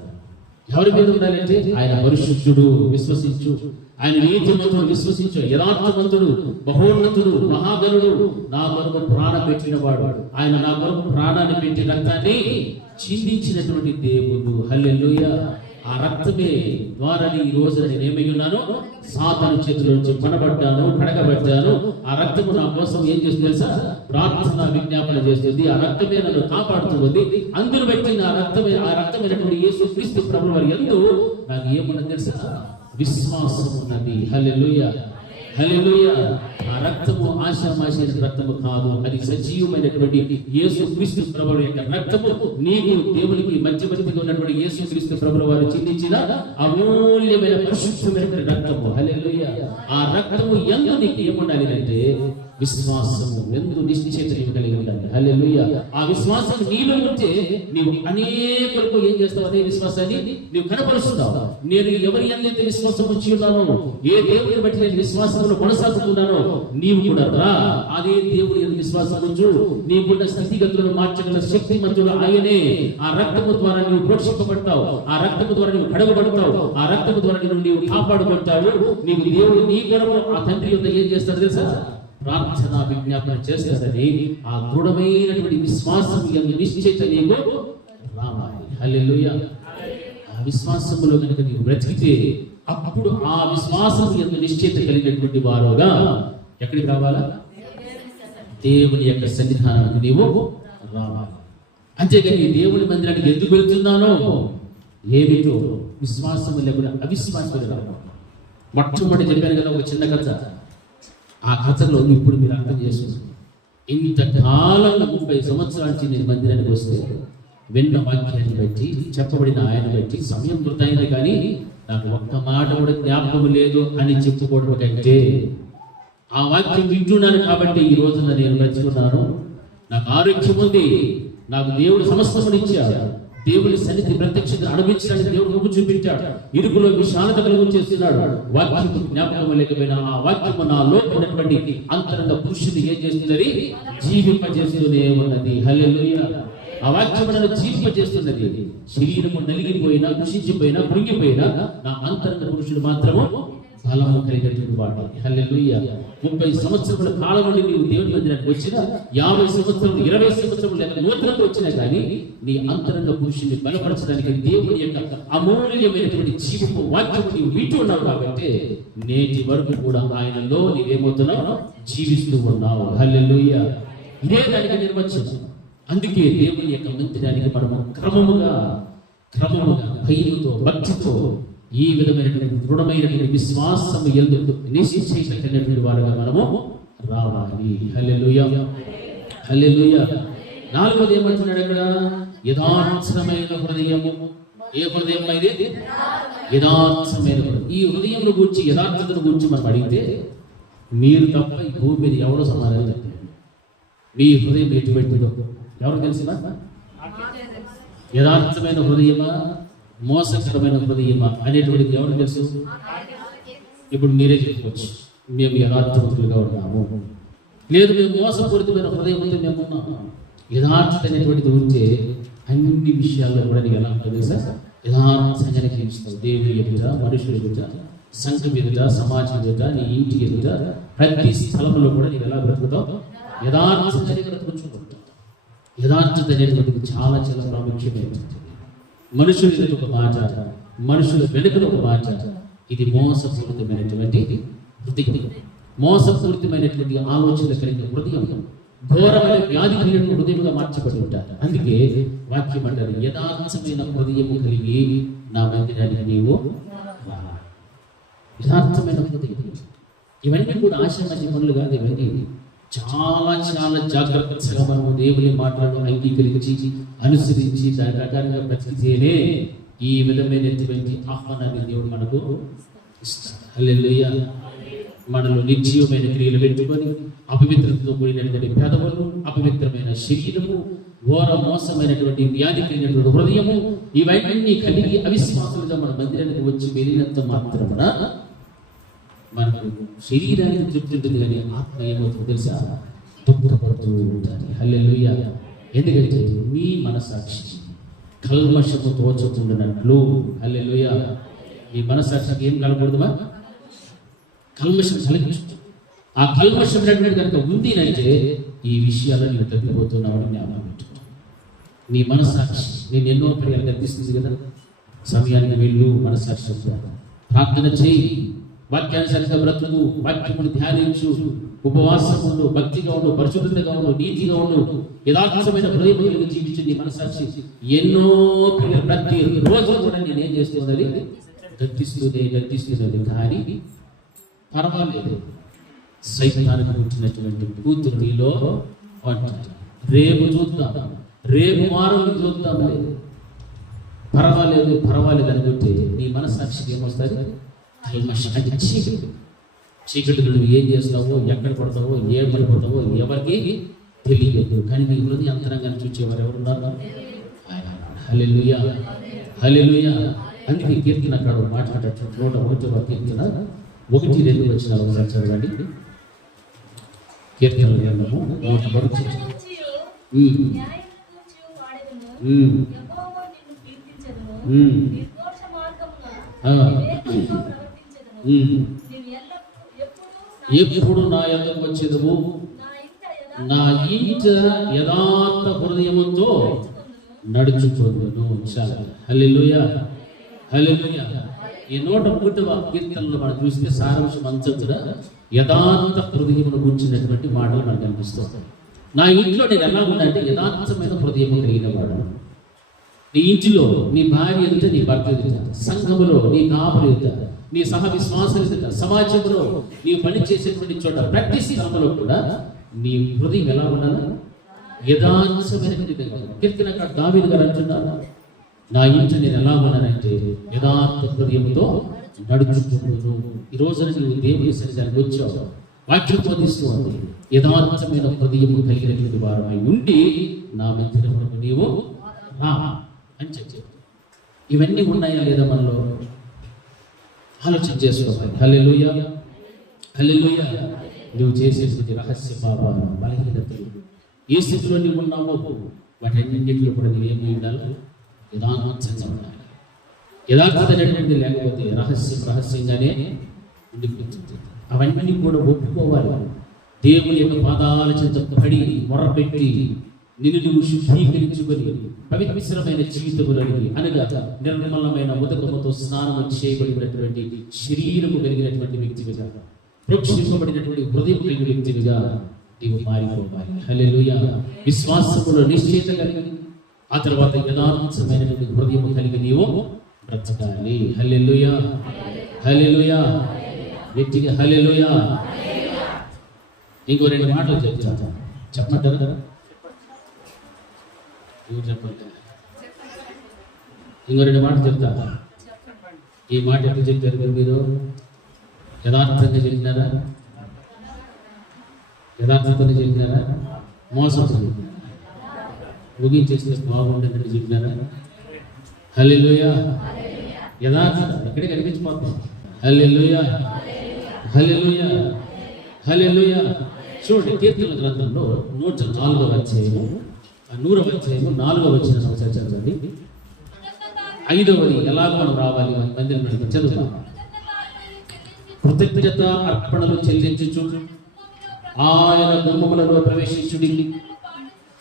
ఎవరి మీద ఉండాలంటే ఆయన పరిశుద్ధుడు, విశ్వసించు. ఆయన నీతిమంతుడు, విశ్వసించు. యథార్థవంతుడు, మహోన్నతుడు, మహాగణుడు, నా కొరకు ప్రాణం పెట్టిన వాడు. ఆయన నా కొరకు ప్రాణాన్ని పెట్టి రక్తాన్ని చిందించినటువంటి దేవుడు. హల్లెలూయా. ఆ రక్తమే ద్వారా ఈ రోజు నేను ఏమై ఉన్నాను? సాతాను చేతుల నుంచి పనబడ్డాను, కడగబడ్డాను. ఆ రక్తము నా కోసం ఏం చేస్తుంది తెలుసా? ప్రార్థన, విజ్ఞాపన చేస్తుంది. ఆ రక్తమే నన్ను కాపాడుతుంది. అందును బట్టి ఆ రక్తమైనటువంటి యేసుక్రీస్తు ప్రభువు వారి యందు నాకు ఏమున్నది తెలుసా? విశ్వాసం ఉన్నది. హల్లెలూయా. హల్లెలూయా. ఆ రక్తము ఆషామాషైన రక్తము కాదు, అది సజీవమైనటువంటి యేసుక్రీస్తు ప్రభువు యొక్క రక్తము. నీకు దేవునికి మధ్యవర్తిగా ఉన్నటువంటి యేసుక్రీస్తు ప్రభువు వారు చిందించిన అమూల్యమైన పరిశుద్ధమైనటువంటి రక్తము. హల్లెలూయా. ఆ రక్తము యందు నీకు ఏముండాలి అంటే విశ్వాసము, ఎందు నిశ్చయిత కలిగి ఉండాలి. హల్లెలూయా. ఆ విశ్వాసం నీలో ఉంటే నీవు అనేకులకు ఏం చేస్తావు? అదే విశ్వాసాన్ని నీవు కనపరుస్తున్నావు. నేను ఎవరి ఎందైతే విశ్వాసం ఉంచి ఉన్నానో, ఏ దేవుని బట్టి నేను విశ్వాసంలో కొనసాగుతున్నానో, నీవు కూడా రా అదే దేవుని యందు విశ్వాసం ఉంచు. నీకున్న స్థితిగతులను మార్చగల శక్తిమంతుడు ఆయనే. ఆ రక్తము ద్వారా నీవు ప్రోక్షింపబడతావు. ఆ రక్తము ద్వారా నీవు కడగబడతావు. ఆ రక్తము ద్వారా నీవు కాపాడబడతావు. నీకు దేవుడు నీ కొరకు ఆ తండ్రి యొక్క ఏం చేస్తాడు తెలుసా? ప్రార్థన, విజ్ఞాపన చేస్తాడని ఆ దృఢమైనటువంటి విశ్వాసం నిశ్చయిత నీకు రావాలి. హల్లెలూయా. ఆ విశ్వాసములో కనుక నీవు బ్రతికితే అప్పుడు ఆ విశ్వాసం ఎందు నిశ్చయిత కలిగినటువంటి వారుగా ఎక్కడికి రావాలా? దేవుని యొక్క సన్నిధానానికి నీవు రావాలి. అంతేగాని దేవుని మందిరానికి ఎందుకు వెళ్తున్నానో ఏమిటో విశ్వాసం లేకుండా అవిశ్వాసం రావాలి. మొట్టమొదటి చెప్పాను కదా ఒక చిన్న కథ. ఆ కథలో ఇప్పుడు మీరు అర్థం చేసుకుంటారు. ఇంతకాలంలో 30 సంవత్సరాల నుంచి నేను మందిరానికి వస్తే విన్న వాక్యాన్ని బట్టి, చెప్పబడిన ఆయన బట్టి సమయం గుర్తయింది, కానీ నాకు ఒక్క మాట కూడా జ్ఞాపకం లేదు అని చెప్పుకోవడం కంటే ఆ వాక్యం వింటున్నాను కాబట్టి ఈ రోజున నేను బ్రతుకున్నాను. నాకు ఆరోగ్యం ఉంది. నాకు దేవుడు సమస్తమును ఇచ్చాడు. దేవుని సన్నిధి ప్రత్యక్షత అనుభవించడానికి దేవుడు ముగ్గు చూపించాడు. ఇరుకులో విశాలత కలుగు చేస్తున్నాడు. వాక్యం జ్ఞాపకం లేకపోయినా ఆ వాక్యము నాలో ఉన్నటువంటి అంతరంగ పురుషుని ఏం చేస్తున్నది? జీవింపజేస్తూనే ఉన్నది. హల్లెలూయా. ఆ వాక్యము నన్ను జీవింపజేస్తున్నది. శరీరము నలిగిపోయినా, కృషించిపోయినా, కృంగిపోయినా నా అంతరంగ పురుషుడు మాత్రము బలము కలిగినటువంటి వాడు. హల్లెలూయా. 30 సంవత్సరముల కాలం నుండి నీవు దేవుని మందిరానికి వచ్చినా, 50 సంవత్సరములు, 20 సంవత్సరములు లేక నూతనంగా వచ్చినా కానీ నీ అంతరంగ పురుషుని బలపరచడానికి దేవుని యొక్క అమూల్యమైనటువంటి జీవపు వాక్యము నీవు వింటూ ఉన్నావు కాబట్టి నేటి వరకు కూడా ఆయనలో నీవేమవుతున్నావు? జీవిస్తూ ఉన్నావు. హల్లెలూయా. ఇదే దానికి నిర్వచనం. అందుకే దేవుని యొక్క మందిరానికి మనము క్రమముగా భయముతో, భక్తితో, ఈ విధమైనటువంటి దృఢమైనటువంటి విశ్వాసము యందు నిశ్చయిత కలిగినటువంటి వారుగా మనము రావాలి. హల్లెలూయా. హల్లెలూయా. 4వది ఏమంటున్నాడు అక్కడ? యథార్థమైన హృదయము. ఏ హృదయం ఇది? యథార్థమైన హృదయం. ఈ హృదయంలో గురించి, యథార్థతను గురించి మనం అడిగితే మీరు తప్ప ఈ భూమి మీద ఎవరో సమాధానం చెప్పలేదు. మీ హృదయం ఎటువంటిదో ఎవరు తెలిసిన? యథార్థమైన హృదయమా, మోసకరమైన హృదయమా అనేటువంటిది ఎవరు తెలుసు? ఇప్పుడు మీరే చెప్పుకోవచ్చు, మేము యథార్థవంతులుగా ఉన్నాము. లేదు, మేము మోసపూరితమైన హృదయం ఉంటే మేము ఉన్నాము. యథార్థత అనేటువంటిది ఉంటే అన్ని విషయాల్లో కూడా నీకు ఎలా ఉంటుంది సార్? యథార్థంగానే జీవిస్తావు. దేవుని ఎదుట, మనుషుల ఎదుట, సంఘం ఎదుట, సమాజం ఎదుట, నీ ఇంటి ఎదుట, ప్రతి స్థలంలో కూడా నీకు ఎలా బ్రతుకుతావు? యథార్థంగానే బ్రతుకుతుంటావు. యథార్థత అనేటువంటిది చాలా చాలా ప్రాముఖ్యమైనటువంటి. మనుషుల ఎదుట ఒక మాట, మనుషుల వెనుకల ఒక మాట. ఇది మోసపూరితమైనటువంటి హృదయం, మోసపూరితమైనటువంటి ఆలోచన కలిగిన హృదయం, ఘోరమైన వ్యాధి కలిగిన హృదయంగా మార్చబడి ఉంటారు. అందుకే వాక్యం అంటారు, యథార్థమైన హృదయం కలిగి నా మందిరానికి నీవు రా. యథార్థమైన హృదయం. ఇవన్నీ కూడా ఆశామాషి పనులు కాదు. ఇవన్నీ చాలా చాలా జాగ్రత్తగా మనము దేవుని మాటలను అంగీకరించి అనుసరించి దాని ప్రకారంగా బ్రతికితేనే ఈ విధమైనటువంటి ఆహ్వానాన్ని దేవుడు మనకు ఇస్తాడు. హల్లెలూయా. మనలో నిర్జీవమైన క్రియలు పెట్టుకొని అపవిత్రతతో కూడినటువంటి పెదవులు, అపవిత్రమైన శరీరము, ఘోర మోసమైనటువంటి వ్యాధి కలిగినటువంటి హృదయము, ఇవన్నీ కలిగి అవిశ్వాసులుగా మన మందిరానికి వచ్చి వెళ్ళినంత మాత్రమున మనకు శరీరానికి తృప్తి ఉంటుంది, కానీ ఆత్మ ఏమవుతుందో తెలుసా? దుఃఖపడుతూ ఉంటుంది. హల్లెలూయా. ఎందుకంటే మీ మనసాక్షి కల్మషము తోచకుండానట్లు. హల్లెలూయా. మీ మనసాక్షికి ఏం కలగకూడదుమా? కల్మషం కలిగించు. ఆ కల్మషం కనుక ఉంది అంటే ఈ విషయాలను నీవు తప్పిపోతున్నావు అని జ్ఞాపకం పెట్టుకో. నీ మనసాక్షి నేను ఎన్నో పర్యాలు కనిపిస్తుంది కదా. సమయానికి వెళ్ళు, మనసాక్షి ప్రార్థన చేయి, వాక్యానుసారంగా బ్రతుకు, వాక్యమును ధ్యానించు, ఉపవాసం ఉండు, భక్తిగా ఉండు, పరిశుద్ధంగా ఉండు, నీతిగా ఉండు, యథార్థమైన హృదయం కలిగి జీవించు. నీ మనసాక్షి ఎన్నో ప్రతి రోజు కూడా నేనేం చేస్తున్నది? గర్తిస్తున్నది. కానీ పర్వాలేదు, సైతానికి పుట్టినటువంటి కూతురు నీలో అంటారు. రేపు చూద్దాం, రేపు వారం చూద్దాం, పర్వాలేదు పర్వాలేదు అనుకుంటే నీ మనసాక్షికి ఏమొస్తుంది? చీకటి నువ్వు ఏం చేస్తావో, ఎక్కడ పడతావో, ఏ పడిపోతావో ఎవరికి తెలియదు. కానీ నీ హృదయ అంతరంగాన్ని చూచేవారు ఎవరున్నారు? హల్లెలూయా, హల్లెలూయా. అందుకే కీర్తన అక్కడ మాట్లాడచ్చు. 101వ కీర్తన 1-2 వచనాలు ఒకసారి చదవండి. కీర్తన గ్రంథము 101. ఎప్పుడు నా యొద్దకు వచ్చేదవు, నా ఇంట యథార్థ హృదయముతో నడుచుకొందును. చాలా హల్లెలూయా, హల్లెలూయా. ఈ 101వ కీర్తనలో మనం చూస్తే సారాంశం అంతగా యథార్థ హృదయమును కూర్చున్నటువంటి మాటలు మనకు కనిపిస్తాయి. నా ఇంట్లో నేను ఎలా ఉన్నానంటే యథార్థమైన హృదయము కలిగిన వాడు. నీ ఇంటిలో నీ భార్య ఎదుట, నీ భర్త ఎదుట, సంఘములో నీ కాపులు ఎదుట, నీ సహ విశ్వాసం ఎదుట, సమాజంలో నీ పని చేసేటువంటి చోట, ప్రతి స్థలంలో కూడా నీ హృదయం ఎలా ఉండాలి? యథార్థమైన కీర్తనకారుడు దావీదు గారు అంటున్నారు, నా ఇంట నేను ఎలా ఉన్నానంటే యథార్థ హృదయంతో నడుచుకుంటున్నాను. ఈ రోజున నువ్వు దేవుని సన్నిధానికి వచ్చావు, వాక్యం బోధిస్తుంది. యథార్థమైన హృదయము కలిగినటువంటి వారమై ఉండి నా మందిరమునకు నీవు రా అని చెప్పారు. ఇవన్నీ ఉన్నాయా లేదా మనలో? ఆలోచన చేసుకోవాలి. హల్లెలూయా, హల్లెలూయా. నువ్వు చేసేటువంటి రహస్య పాపాలు, బలహీనతలు, ఏ స్థితిలో నీవు ఉన్నావో వాటన్నింటిలో కూడా నువ్వేమీ ఉండాలి? యథార్థంగా ఉండాలి. యథార్థత అనేటువంటిది లేకపోతే రహస్యంగానే ఉండిపోతుంది. అవన్నీ కూడా ఒప్పుకోవాలి. దేవుని యొక్క పాదాల చెంత పడి మొరపెట్టి నిన్ను నువ్వు శుద్ధీకరించుకొని పవిత్రమైన జీవితములని అనగా నిర్మలమైన ఉదకముతో స్నానం చేయబడినటువంటి శరీరము కలిగినటువంటి వ్యక్తిగా, ప్రోక్షింపబడినటువంటి హృదయం కలిగిన వ్యక్తిగా నీవు మారిపోవాలి. హల్లెలూయా. విశ్వాసములో నిశ్చయిత కలిగి ఆ తర్వాత యథార్థమైనటువంటి హృదయము కలిగి నీవు బ్రతకాలి. హల్లెలూయా, హల్లెలూయా. వ్యక్తిగా హల్లెలూయా. ఇంకో 2 మాటలు చెప్తాను, చెప్పమంటారు కదా? చెప్పండి. ఇంకో 2 మాటలు చెప్తా. ఈ మాట ఎప్పుడు చెప్పారు మీరు? యథార్థంగా చెప్పినారా? యథార్థంగా చెప్పినారా? మోసం ముగించేస్తే బాగుంటుందని చెప్పినారా? హల్లెలూయా. యథార్థత ఎక్కడికి కనిపించిపోతాం. హల్లెలూయా, హల్లెలూయా, హల్లెలూయా. చూడండి, కీర్తన గ్రంథంలో 104వ అధ్యాయము 100వ అధ్యాయము 4వ వచనం ఒకసారి చదవండి. 5వది ఎలాగో మనం రావాలి మందిరం చదువుతాం. కృతజ్ఞత అర్పణలు చెల్లించుచు ఆయన గుమ్మములలో ప్రవేశించుడి,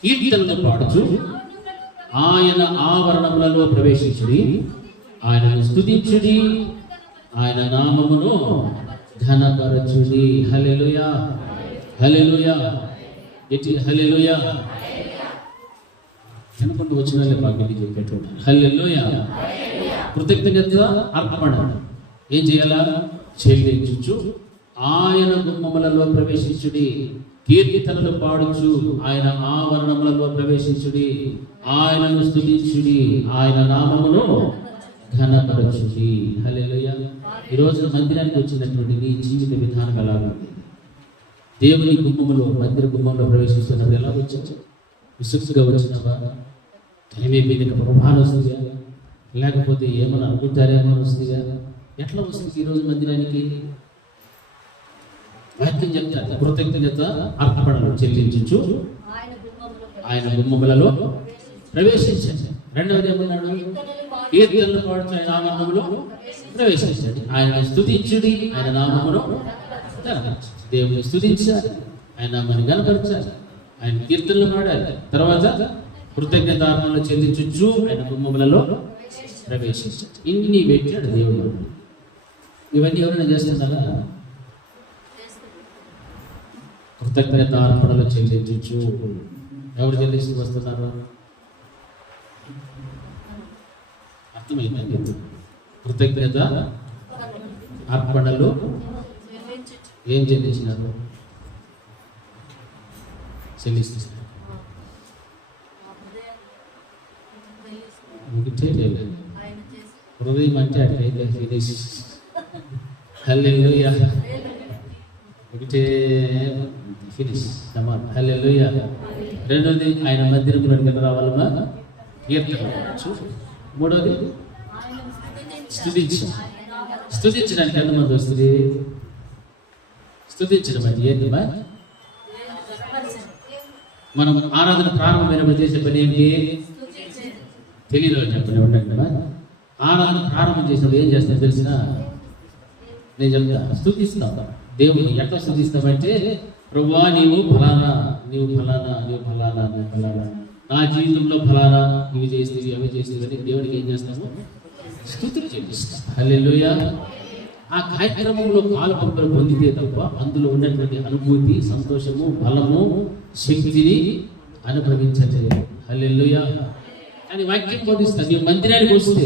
కీర్తనలు పాడుచు ఆయన ఆవరణములలో ప్రవేశించుడి, ఆయనను స్తుతించుడి, ఆయన నామమును ఘనపరచుడి. హల్లెలూయా, హల్లెలూయా, ఎట్టి హల్లెలూయా. కనపడి వచ్చిన బాగా చెప్పేటోడు. హల్లెలూయా. కృతజ్ఞత అర్పణ ఏం చేయాలా? చెల్లించుచు ఆయన గుమ్మములలో ప్రవేశించుడి, కీర్తనలు పాడుచు ఆయన ఆవరణములలో ప్రవేశించుడి, ఆయనను స్తుతించుడి, ఆయన నామమును ఘనపరచుడి. హల్లెలూయా. ఈరోజు మందిరానికి వచ్చినటువంటి నీ జీవిత విధానం ఎలా ఉంది? దేవుని గుమ్మములో, మందిర గుమ్మంలో ప్రవేశిస్తున్నప్పుడు ఎలా వచ్చావు? విసుగుగా వచ్చినావా? టైం అయిపోయింది, ప్రభావం వస్తుందా? లేకపోతే ఏమన్నా అనుకుంటారేమో వస్తుందా? ఎట్లా వస్తుంది ఈరోజు మందిరానికి? వాక్యం చెప్తారు, కృతజ్ఞత అర్పణలు చెల్లించు ఆయన గుమ్మములలో ప్రవేశించండి. రెండవది ఏమన్నాడు? కీర్తనలు పాడుచు ఆయన నామములో ప్రవేశించండి, ఆయన స్తుతించుడి, ఆయన నామమును కనపరచండి. దేవుని స్తుతించాలి, ఆయన నామాన్ని కనపరచాలి, ఆయన కీర్తనలు పాడాలి. తర్వాత కృతజ్ఞత అర్పణలు చెల్లించు ఆయన గుమ్మములలో ప్రవేశించండి. ఇన్ని పెట్టాడు దేవుడు. ఇవన్నీ ఎవరైనా చేస్తున్నారా? కృతజ్ఞత అర్పణలు చెల్లించు. ఎవరు చెల్లించి వస్తున్నారు? అర్థమైందండి? కృతజ్ఞత అర్పణలు ఏం చెల్లించినారు? చెల్లిస్తున్నారు. హృదయం అంటే అట్లయితే ఫినిష్. హల్లెలూయా. ఒకటే ఫినిష్. హల్లెలూయా. రెండోది ఆయన మందిరంలోకి రావాలన్నా కీర్తన. మూడోది స్తుతించడానికి ఎంతమంది వస్తుంది? స్తుతించడం అంటే ఏంటి? మనం ఆరాధన ప్రారంభమైనప్పుడు చేసే పని ఏంటి? తెలియదు చెప్పండి. ఉండండి. ఆరాధన ప్రారంభం చేసినప్పుడు ఏం చేస్తాం తెలిసిన? నేను చెప్తా, స్తుతిస్తాం. దేవుని ఎట్లా స్తుతిస్తామంటే, ప్రభువా నీవు ఫలానా, నీవు ఫలానా, నీవు ఫలానా, నీవు ఫలానా, నా జీవితంలో ఫలానా, ఇవి చేసేవి అవి చేసేవి అని దేవునికి ఏం చేస్తాము? స్తుతులు చెల్లిస్తాం. హల్లెలూయా. ఆ కార్యక్రమంలో పాలుపంపులు పొందితే తప్ప అందులో ఉన్నటువంటి అనుభూతి, సంతోషము, బలము, శక్తిని అనుభవించలేదు. హల్లెలూయా. అని వాక్యం బోధిస్తుంది. ఈ మందిరానికి వస్తే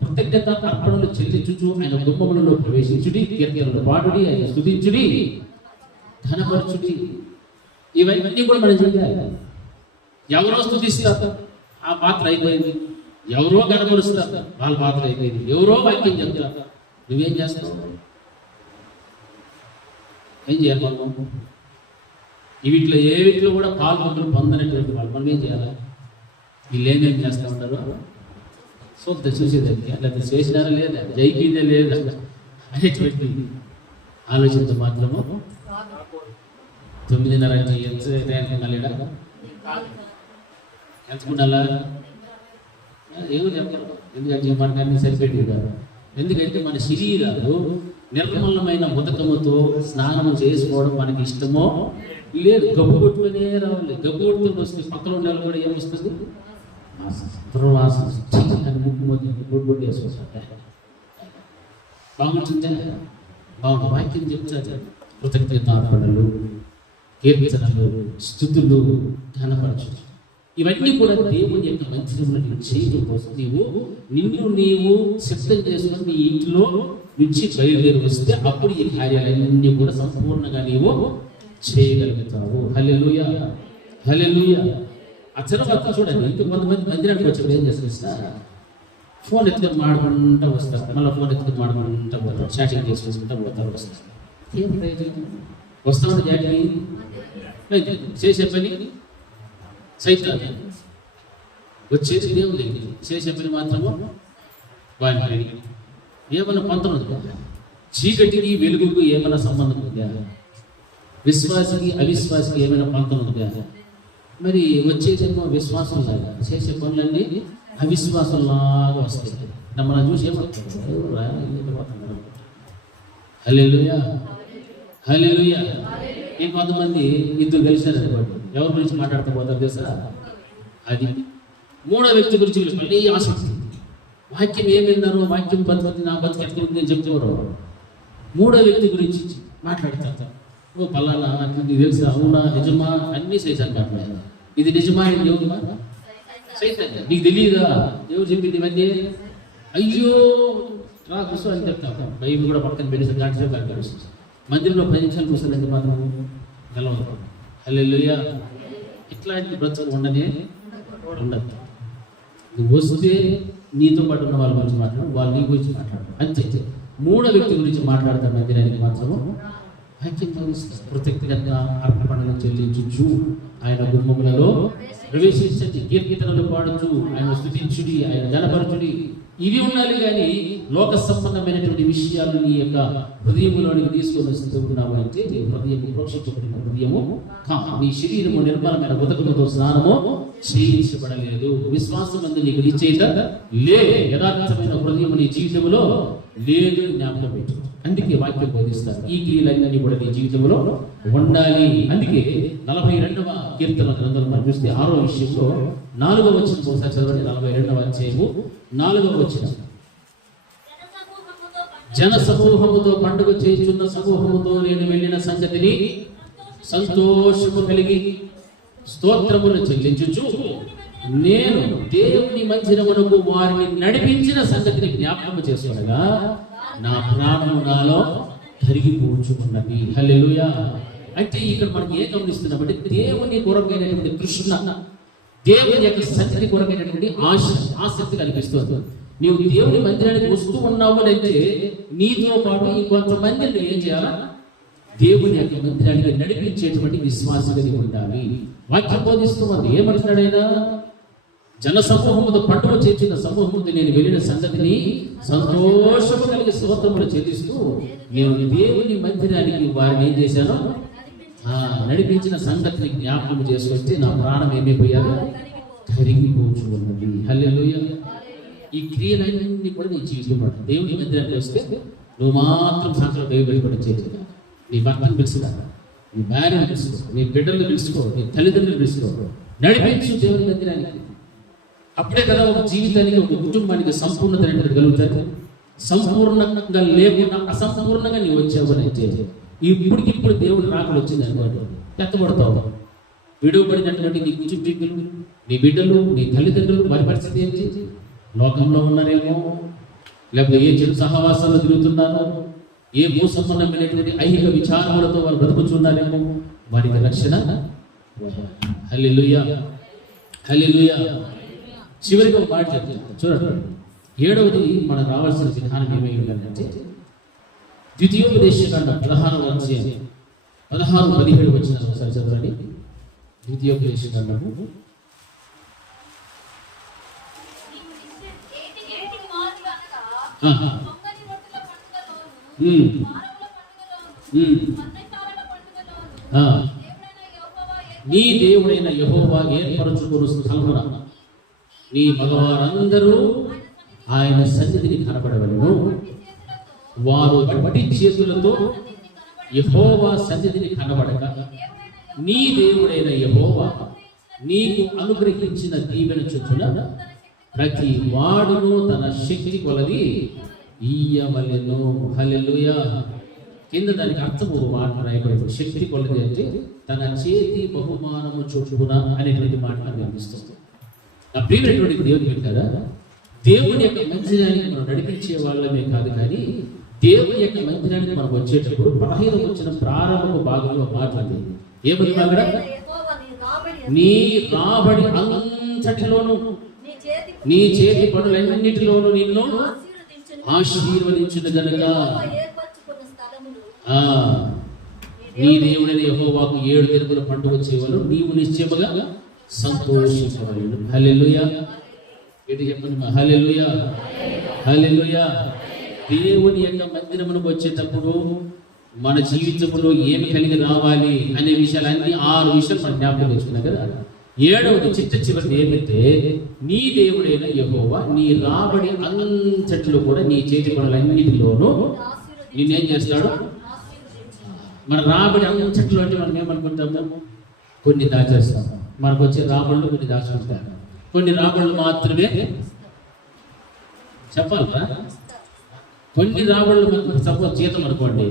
కృతజ్ఞత అర్పణలు చెల్లించుచు ఆయన గుమ్మములలో ప్రవేశించుడి, కీర్తనలు పాడుడి, ఆయన స్తుతించుడి, ఘనపరచుడి. ఇవన్నీ కూడా మనం చేయాలి. ఎవరో స్తుతిస్తారు, ఆ పాత్ర అయిపోయింది. ఎవరో ఘనపరుస్తారు, వాళ్ళ పాత్ర అయిపోయింది. ఎవరో వాక్యం చెప్తారు, నువ్వేం చేస్తావు? ఏం చేయాలి? మనం వీటిలో ఏ వీటిలో కూడా పాల్గొంటూ పొందనటువంటి వాళ్ళు మనం ఏం చేయాలి? వీళ్ళు ఏమేమి చేస్తూ ఉంటారు? సొంత చూసేదానికి అట్లా చేసినారా లేదా, జైకిందే లేదా అనేటువంటి ఆలోచనతో మాత్రము 9:30 ఎంత ఎంచుకున్నాలా? ఏమో చెప్పరు. ఎందుకంటే మనకు అన్ని సరిపెట్టి కాదు. ఎందుకంటే మన శరీరాలు నిర్మలమైన ఉదకముతో స్నానం చేసుకోవడం మనకి ఇష్టమో లేదు. గబ్బు కొట్టుకునే రావాలి. గబ్బు కొట్టుకుని వస్తే పక్కన ఉండాలి కూడా ఏమొస్తుంది? ముక్కు మొద్దు వేసుకొస్తాయి. బాగుంటుందా? బాగుంటుంది. వాక్యం చెప్తారు, కృతజ్ఞతార్పణలు, కీర్తనలు, స్తుతులు, ఘనపరచు. ఇవన్నీ కూడా దేవుని యొక్క మందిరంలో నీవు చేయడం కోసం నిన్ను నీవు సిద్ధం చేసుకుని నీ ఇంట్లో నుంచి బయలుదేరి వస్తే అప్పుడు ఈ కార్యాలన్నీ కూడా సంపూర్ణంగా నీవు చేయగలుగుతావు. హల్లెలూయా, హల్లెలూయా. ఆ తర్వాత చూడండి, ఇంకా కొంతమంది మందిరానికి వచ్చినప్పుడు ఏం చేస్తారు? ఫోన్ ఎత్తుకొని మాడుకుంటూ వస్తారు, మళ్ళీ ఫోన్ ఎత్తుకొని మాడుకుంటూ పోతారు, చాటింగ్ చేసుకుంటూ పోతారు, వస్తారు. ఏం ప్రయోజనం? వస్తామని చాటింగ్ చేసే పని సైతాన్ని, వచ్చేది దేవుని, చేసే పని మాత్రము వాడిని. ఏమైనా పొంతన ఉందా? చీకటికి వెలుగుకు ఏమైనా సంబంధం ఉందా? విశ్వాసికి అవిశ్వాసికి ఏమైనా పొంతన ఉందా? మరి వచ్చేసేమో విశ్వాసం లాగా, చేసే పనులన్నీ అవిశ్వాసంలాగా వస్తాయి. మనం చూసి ఏమవుతారు? హల్లెలూయా, హల్లెలూయా. ఇంకొంతమంది ఇద్దరు కలిసినారు అనుకోండి, ఎవరి గురించి మాట్లాడుతూ పోతారు తెలుసా? అది మూడో వ్యక్తి గురించి మళ్ళీ ఆసక్తి. వాక్యం ఏం విన్నారు, వాక్యం బతుకుతుంది, నా బతుకు ఎట్లుంది అని చెప్తున్నారు. మూడో వ్యక్తి గురించి మాట్లాడతారు. ఓ పలానా నీకు తెలుసా, అవునా, నిజమా, అన్నీ సైతాన్ని మాట్లాడారు. ఇది నిజమా, ఇది ఎవరుమా? సైతాన్ని. నీకు తెలియదా, ఎవరు చెప్పింది ఇవన్నీ? అయ్యో రా కూర్చో అని చెప్తాను. బైబిల్ కూడా పక్కన పెట్టి దాంట్లో కలుస్తుంది. మందిరంలో 10 నిమిషాలు కూర్చోలేదు మాత్రం నిలవదు. హల్లెలూయా. ఇట్లాంటి బ్రతుకు ఉండనే ఉండదు. నువ్వు వస్తే నీతో పాటు ఉన్న వాళ్ళ గురించి మాట్లాడు, వాళ్ళు నీ గురించి మాట్లాడు, అంతే. మూడో వ్యక్తి గురించి మాట్లాడతారు మందిరానికి మాత్రము కృతజ్ఞతగా అర్పణలు చెల్లించు, ఆయన గుమ్మములలో ప్రవేశించండి, కీర్తనలు పాడుచు, ఆయన స్తుతించుడి, ఆయన ఘనపరచుడి. ఇవి ఉండాలి. కానీ లోక సంబంధమైనటువంటి విషయాలు నీ యొక్క హృదయంలోనికి తీసుకొని వస్తున్నావు అంటే నీ హృదయం ప్రోక్షించబడిన హృదయము నీ శరీరము నిర్మలమైన ఉదకముతో స్నానము చేయించబడలేదు. విశ్వాసం అందు నీకు నిశ్చయిత లేదు, యథార్థమైన హృదయం నీ జీవితంలో లేదు, జ్ఞాపకం పెట్టు. అందుకే వాక్యం బోధిస్తారు, ఈ క్రియలన్నీ కూడా నీ జీవితంలో ఉండాలి. అందుకే 42వ కీర్తన గ్రంథంలో మనం చూస్తే 6వ విషయంలో 4వ వచనం ఒకసారి చదవండి. 42వ అధ్యాయము 4వ వచనం. జన సమూహముతో పండుగ చేయుచున్న సమూహముతో నేను వెళ్ళిన సంగతిని సంతోషము కలిగి స్తోత్రములు చెల్లించుచు నేను దేవుని మందిరమునకు వారిని నడిపించిన సంగతిని జ్ఞాపకం చేసుకొనగా నా ప్రాణము నాలో కరిగిపోచున్నది. హల్లెలూయా. అంటే ఇక్కడ మనకి ఏం గమనిస్తున్నామంటే దేవుని కొరకైనటువంటి తృష్ణ, దేవుని యొక్క సన్నిధి కొరకైనటువంటి ఆసక్తి కనిపిస్తుంది. నీవు దేవుని మందిరానికి వస్తూ ఉన్నావు అంటే నీతో పాటు ఇంకొంతమందిని ఏం చేయాలా? దేవుని యొక్క మందిరానికి నడిపించేటువంటి విశ్వాసంగా ఉండాలి. వాక్యం బోధిస్తున్నది ఏమంటున్నాడైనా? జన సమూహముతో పండుగ చేసిన సమూహముతో నేను వెళ్ళిన సంగతిని సంతోషము కలిగి స్తోత్రములు చెల్లిస్తూ నేను దేవుని మందిరానికి వారిని ఏం చేశాను? నడిపించిన సంగతిని జ్ఞాపకం చేసుకొస్తే నా ప్రాణం ఏమైపోయారు? కరిగిపోచు ఉన్నది. హల్లెలూయా. ఈ క్రియలన్నీ కూడా నీ జీవితంలో దేవుని మందిరానికి వస్తే నువ్వు మాత్రం సాయంత్రం దైవ బలిపడం చేయలేదు. నీ భర్తను పిలుచుకో, నీ భార్యను పిలుచుకో, నీ బిడ్డలను పిలుచుకో, నీ తల్లిదండ్రులు పిలుచుకో, నడిపించు దేవుని మందిరానికి. అప్పుడే కదా ఒక జీవితానికి, ఒక కుటుంబానికి సంపూర్ణత అనేది కలుగుతారు. సంపూర్ణంగా లేకుండా అసంపూర్ణంగా నీవు వచ్చావని అయితే ఇప్పటికిప్పుడు దేవుడు రాకలు వచ్చింది అనుకోండి, ఎత్తబడతావు. విడువబడినటువంటి నీ కుటుంబీకులు, నీ బిడ్డలు, నీ తల్లిదండ్రులు, వారి పరిస్థితి ఏంటి? లోకంలో ఉన్నారేమో, లేకపోతే ఏ చెడు సహవాసాలు తిరుగుతున్నారో, ఏ మోసంపన్నమైనటువంటి ఐహిక విచారములతో వాళ్ళు బ్రతుకుచున్నారేమో, వారికి రక్షణ. హల్లెలూయా, హల్లెలూయా. చివరిగా ఒక మాట చెప్తాను చూడండి. 7వది మనకు రావాల్సిన విధానం ఏమై ఉండాలంటే ద్వితీయోపదేశకాండ 16వ అధ్యాయం 16-17 వచ్చిన ఒకసారి చదవండి. ద్వితీయోపదేశకాండము నీ దేవుడైన యెహోవా ఏర్పరచుకున్న స్థలమున నీ మగవారందరూ ఆయన సన్నిధిని కనబడవలెను. వారు వట్టి చేతులతో యెహోవా సన్నిధిని కనబడక నీ దేవుడైన యెహోవా నీకు అనుగ్రహించిన దీవెన చొప్పున ప్రతి వాడును తన శక్తి కొలది ఇయ్యవలెను. హల్లెలూయా. కింద దానికి అర్థము మాట రాయబడింది. శక్తి కొలది అంటే తన చేతి బహుమానము చొప్పున అనేటువంటి మాట కనిపిస్తుంది. నా ప్రియమైనటువంటి దేవుని పెట్టారా, దేవుని యొక్క మందిరానికి మనం నడిపించే వాళ్ళమే కాదు, కానీ దేవుని యొక్క మందిరానికి మనం వచ్చేటప్పుడు 15వ వచ్చిన ప్రారంభ భాగంలో మాట్లాడింది. ఏమని అక్కడ? నీ రాబడి అంతటిలోను, నీ చేతి పనులన్నిటిలోను నిన్ను ఆశీర్వదించును గనుక నీ దేవుడైన యెహోవాకు 7 దినముల పండుగ చేయవలెను, నీవు నిశ్చయముగా సంతోషించవలెను. హల్లెలూయా. ఇది చెప్పండి. హల్లెలూయా, హల్లెలూయా. దేవుని యొక్క మందిరమునకు వచ్చేటప్పుడు మన జీవితంలో ఏమి కలిగి రావాలి అనే విషయాలన్నీ 6 విషయాలు మనం జ్ఞాపకం తెచ్చుకున్నాం కదా. ఏడవది చిట్ట చివరిది ఏమంటే నీ దేవుడైన యెహోవా నీ రాబడి అంతటిలో కూడా నీ చేతి పనులన్నిటిలోనూ నిన్నేం చేస్తాడు. మన రాబడి అంతటిలో అంటే మనం ఏమనుకుంటాము, కొన్ని దాచేస్తాం. మనకు వచ్చే రాబడులు కొన్ని దాచుకుంటాం. కొన్ని రాబడులు మాత్రమే చెప్పాలరా, కొన్ని రాబడులు మనకు సపోజ్ జీతం అనుకోండి,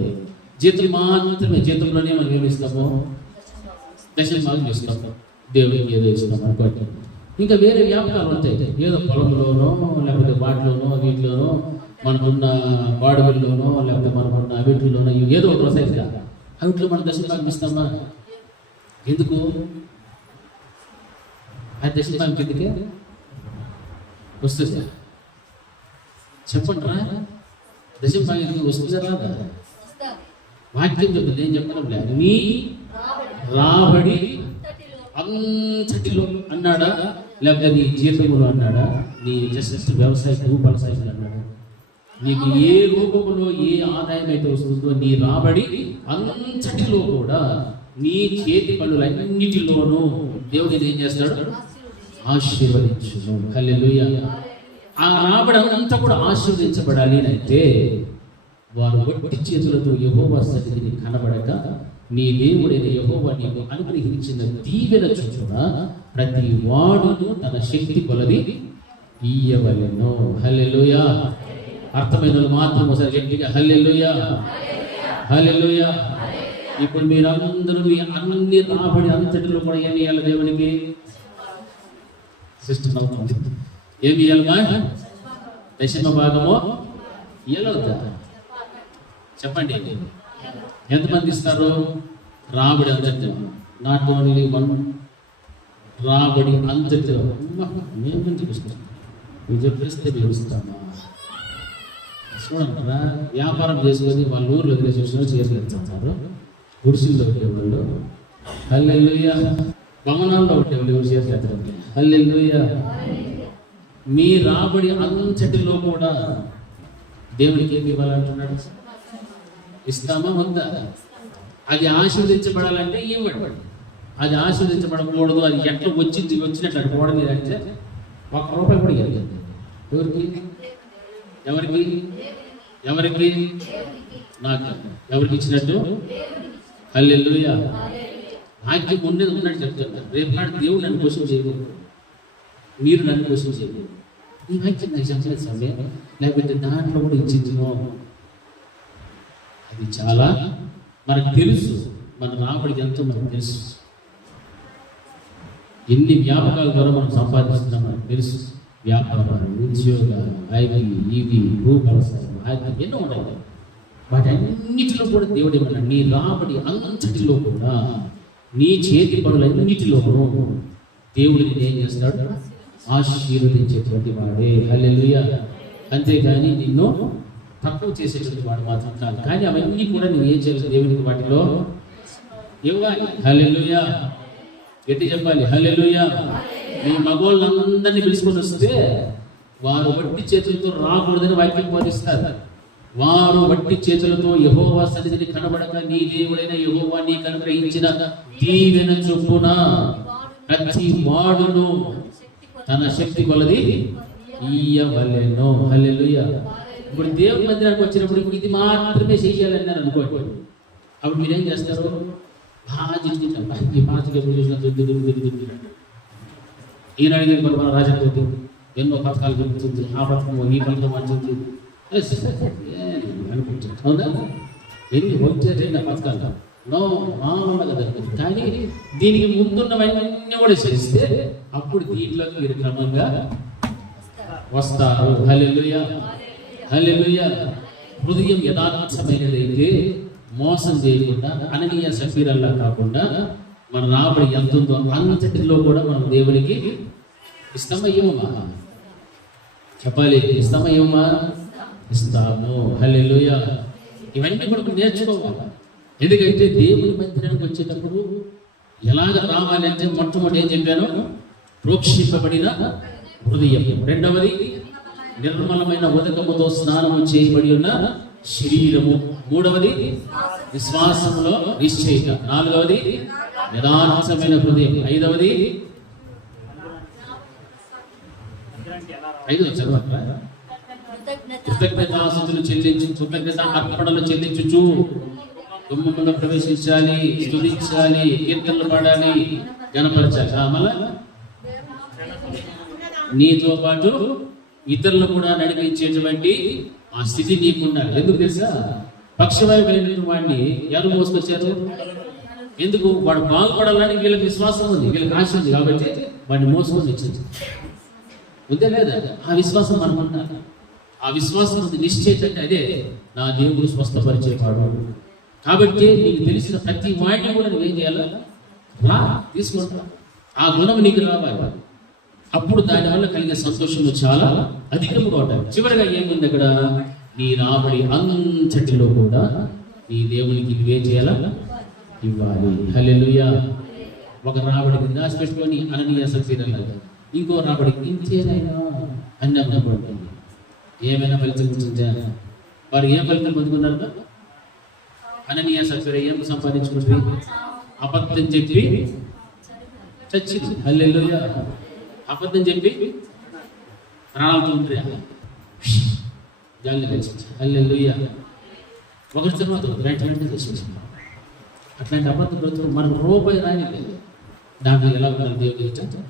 జీతం మాత్రమే, జీతంలోనే మనం ఏమిస్తాము, దశమ భాగం ఇస్తాము, దేవుడికి ఏదో ఇస్తాం అనుకోండి. ఇంకా వేరే వ్యాపారాలు ఉంటాయి, ఏదో పొలంలోనో లేకపోతే వాటిలోనో వీటిలోనో మనకున్న బాడుగుల్లోనో లేకపోతే మనకున్న వీటిల్లోనో ఏదో ఒక వస్తాయి కదా, వీటిలో మనం దశమ భాగం ఇస్తామా? ఎందుకు ఆ దశమ భాగం కిందకే వస్తుంది చెప్పండి రా, దశమ భాగం వస్తుందా రాదా? వాక్యం చెప్తుంది, ఏం చెప్పడం లేదు. నీ రాబడి అంతటిలో అన్నాడా, లేకపోతే నీ జీతములు అన్నాడా, నీ జస్ట్ వ్యవసాయ రూపాయల సైజులు అన్నాడా? నీకు ఏ రూపంలో ఏ ఆదాయం అయితే వస్తుందో నీ రాబడి అంతటిలో కూడా నీ చేతి పనులన్నిటిలోనూ దేవుడిని ఏం చేస్తాడు, ఆశీర్వదించును. హల్లెలూయా. ఆ రాబడి అంతా కూడా ఆశీర్వదించబడాలి అంటే వారు వట్టి చేతులతో యెహోవా సన్నిధిని కనబడక నీ దేవుడైన యెహోవా నీకు అనుగ్రహించిన దీవెన చొప్పున ప్రతి వాడును తన శక్తి కొలది ఇయ్యవలెను. హల్లెలూయా. అర్థమైన మాత్రం ఒకసారి గట్టిగా హల్లెలూయా, హల్లెలూయా. ఇప్పుడు మీరందరూ మీ అన్ని రాబడి అంతటిలో కూడా ఏమి ఇవ్వాలి దేవునికి? సిస్టమ్ అవుతుంది. ఏమి ఇవ్వాలమ్మా? దశమ భాగము ఇవ్వలేదా? చెప్పండి, ఎంతమంది ఇస్తారు? రాబడి అంతటి, నాట్ ఓన్లీ వన్, రాబడి అంతటి. మేము చూపిస్తాం, మీరు చెప్పేస్తే మేము ఇస్తామా? చూడండి, వ్యాపారం చేసుకొని వాళ్ళ ఊర్లో వదిలేసి చేసేస్తారు. గుడిసెల్లో ఉండేవాళ్ళు హల్లెలూయా, భవనాల్లో ఉండేవాళ్ళు ఎవరు చేసేస్తారు హల్లెలూయా. మీ రాబడి అంతటిలో కూడా దేవుడికి ఏమి ఇవ్వాలంటున్నాడు? ఇస్తామా వద్దా? అది ఆశీర్వదించబడాలంటే ఇవ్వండి. అది ఆశీర్వదించబడకూడదు, అది ఎట్లా వచ్చినట్లు అనుకోవడం లేదంటే ₹1 కూడా ఇవ్వలేదు. ఎవరికి? ఎవరికి? ఎవరికి? నాకు. ఎవరికి ఇచ్చినట్టు? హల్లెలూయా. వాక్యం ఉండేది ఉన్నట్టు చెప్తున్నారు. రేపు నాడు దేవుడు నన్ను కోసం చేయలేదు, మీరు నన్ను కోసం చేయలేదు. ఈ వాక్యం నాకు చెప్పలేదు సమయం, లేకపోతే దాంట్లో కూడా ఇచ్చిందో. అది చాలా మనకు తెలుసు, మన రాబడికి ఎంతో మనకు తెలుసు. ఎన్ని వ్యాపకాల ద్వారా మనం సంపాదిస్తున్నాం మనకు తెలుసు. వ్యాపారాలు, ఉద్యోగాలు, ఇవి రూపాయలు ఎన్నో ఉన్నాయి. వాటి అన్నిటిలో కూడా దేవుడు ఏమన్నాడు? నీ రాబడి అంతటిలో కూడా నీ చేతి పనులన్నిటిలోనూ దేవుడిని ఏం చేస్తాడు? ఆశీర్వదించేటువంటి వాడే. హల్లెలూయా. అంతేగాని నిన్ను తక్కువ చేసేటువంటి వాడు మాత్రం కాదు. కానీ అవన్నీ కూడా నువ్వు ఏం చేయాలి? దేవునికి వాటిలో ఇవ్వాలి. హల్లెలూయా. గట్టి చెప్పాలి హల్లెలూయా. నీ మగోళ్ళందరినీ పిలుచుకొని వస్తే వారు వట్టి చేతులతో రాకూడదని వాక్యం బోధిస్తారు. వారు వట్టి చేతులతో యెహోవా సన్నిధిని కనబడక నీ దేవుడైన యెహోవా నీకు అనుగ్రహించిన దీవెన చొప్పున ప్రతి వాడును తన శక్తి కొలది ఇయ్యవలెను. హల్లెలూయా. ఇప్పుడు దేవుని మందిరానికి వచ్చినప్పుడు ఇది మాత్రమే చేయాలని అనుకోండి. అప్పుడు మీరేం చేస్తారు? బాగా చింతించాం, ఈ పాత్రకి ఎప్పుడు చూసినా ఈనాడు మన రాజకీయ ఎన్నో పథకాలు జరుగుతుంది, ఆ పథకం ఈ పథకం మంచి అనుకుంటుంది. అవునా? ఎన్ని వచ్చేది పథకాలు మామూలుగా జరుగుతుంది. కానీ దీనికి ముందున్నవన్నీ కూడా చేస్తే అప్పుడు దీంట్లోకి మీరు క్రమంగా వస్తారు. హల్లెలూయా, హల్లెలూయా. హృదయం యథార్థమైనదైతే మోసం చేయకుండా అననీయ సఫీరల్లా కాకుండా మన రాబడి ఎంత ఉందో అంతటిలో కూడా మనం దేవునికి ఇస్తామయ్యమా? చెప్పాలి, ఇస్తామయ్యమా? ఇస్తాము. హల్లెలూయా. ఇవన్నీ కూడా నేర్చుకోవాలి. ఎందుకంటే దేవుని మందిరానికి వచ్చేటప్పుడు ఎలాగ రావాలి అంటే మొట్టమొదటి ఏం చెప్పాను? ప్రోక్షింపబడిన హృదయం. రెండవది నిర్మలమైన ఉదకముతో స్నానము చేయబడి ఉన్న శరీరము. మూడవది విశ్వాసంలో నిశ్చయిత. నాలుగవది యథార్థమైన హృదయం. ఐదవది 5 చదవరా? కృతజ్ఞతాస్తుతులు చెల్లించు, కృతజ్ఞత అర్పణలు చెల్లించుచు గుమ్మములో ప్రవేశించాలి, స్తుతించాలి, కీర్తనలు పాడాలి, గణపరచాలి. మళ్ళా నీతో పాటు ఇతరులు కూడా నడిపించేటువంటి ఆ స్థితి నీకు ఉండాలి. ఎందుకు తెలుసా? పక్షవాయు కలిగిన వాడిని ఎవరు మోసుకొచ్చారు? ఎందుకు? వాడు బాగుపడాలని వీళ్ళకి విశ్వాసం ఉంది, వీళ్ళకి ఆశ ఉంది కాబట్టి వాడిని మోసుకొని వచ్చింది. ఉందే లేదా? ఆ విశ్వాసం మనం ఉండాలి. ఆ విశ్వాసం ఉంది, నిశ్చయిత అంటే అదే నా దేవుడు స్వస్థపరిచేవాడు. కాబట్టి నీకు తెలిసిన ప్రతి వాడిని కూడా నువ్వేం చేయాలా? రా, తీసుకుంటా. ఆ గుణం నీకు రావాలి. అప్పుడు దానివల్ల కలిగే సంతోషం చాలా అధికంగా ఉంటాయి. చివరిగా ఏముంది అక్కడ? నీ రాబడి అంతటిలో కూడా నీ దేవునికి నువ్వేం చేయాలా? ఇవ్వాలి. హల్లెలూయా. ఒక రాబడికి దాచి పెట్టుకొని అననీయ సఫీరలాగా, ఇంకో రాబడికి ఇంతేనైనా అన్నప్పుడు ఏమైనా ఫలితం ఉంటుందా? వారు ఏం ఫలితం పొందుకున్నారు? అననీయ సఫీర ఏం సంపాదించుకుంటుంది? అబద్ధం చెప్పి చచ్చింది. హల్లెలూయా. అబద్ధం చెప్పి ప్రాణాలతో ఉంటాయి. జాలి కలిసింది. హల్లెలూయా. ఒకరి తర్వాత వెంటనే చేసుకుంటాం. అట్లాంటి అబద్ధ బ్రతుకు మనకు రూపాయి రానిలేదు. దాంట్లో ఎలా ఉండాలి? దేవుడు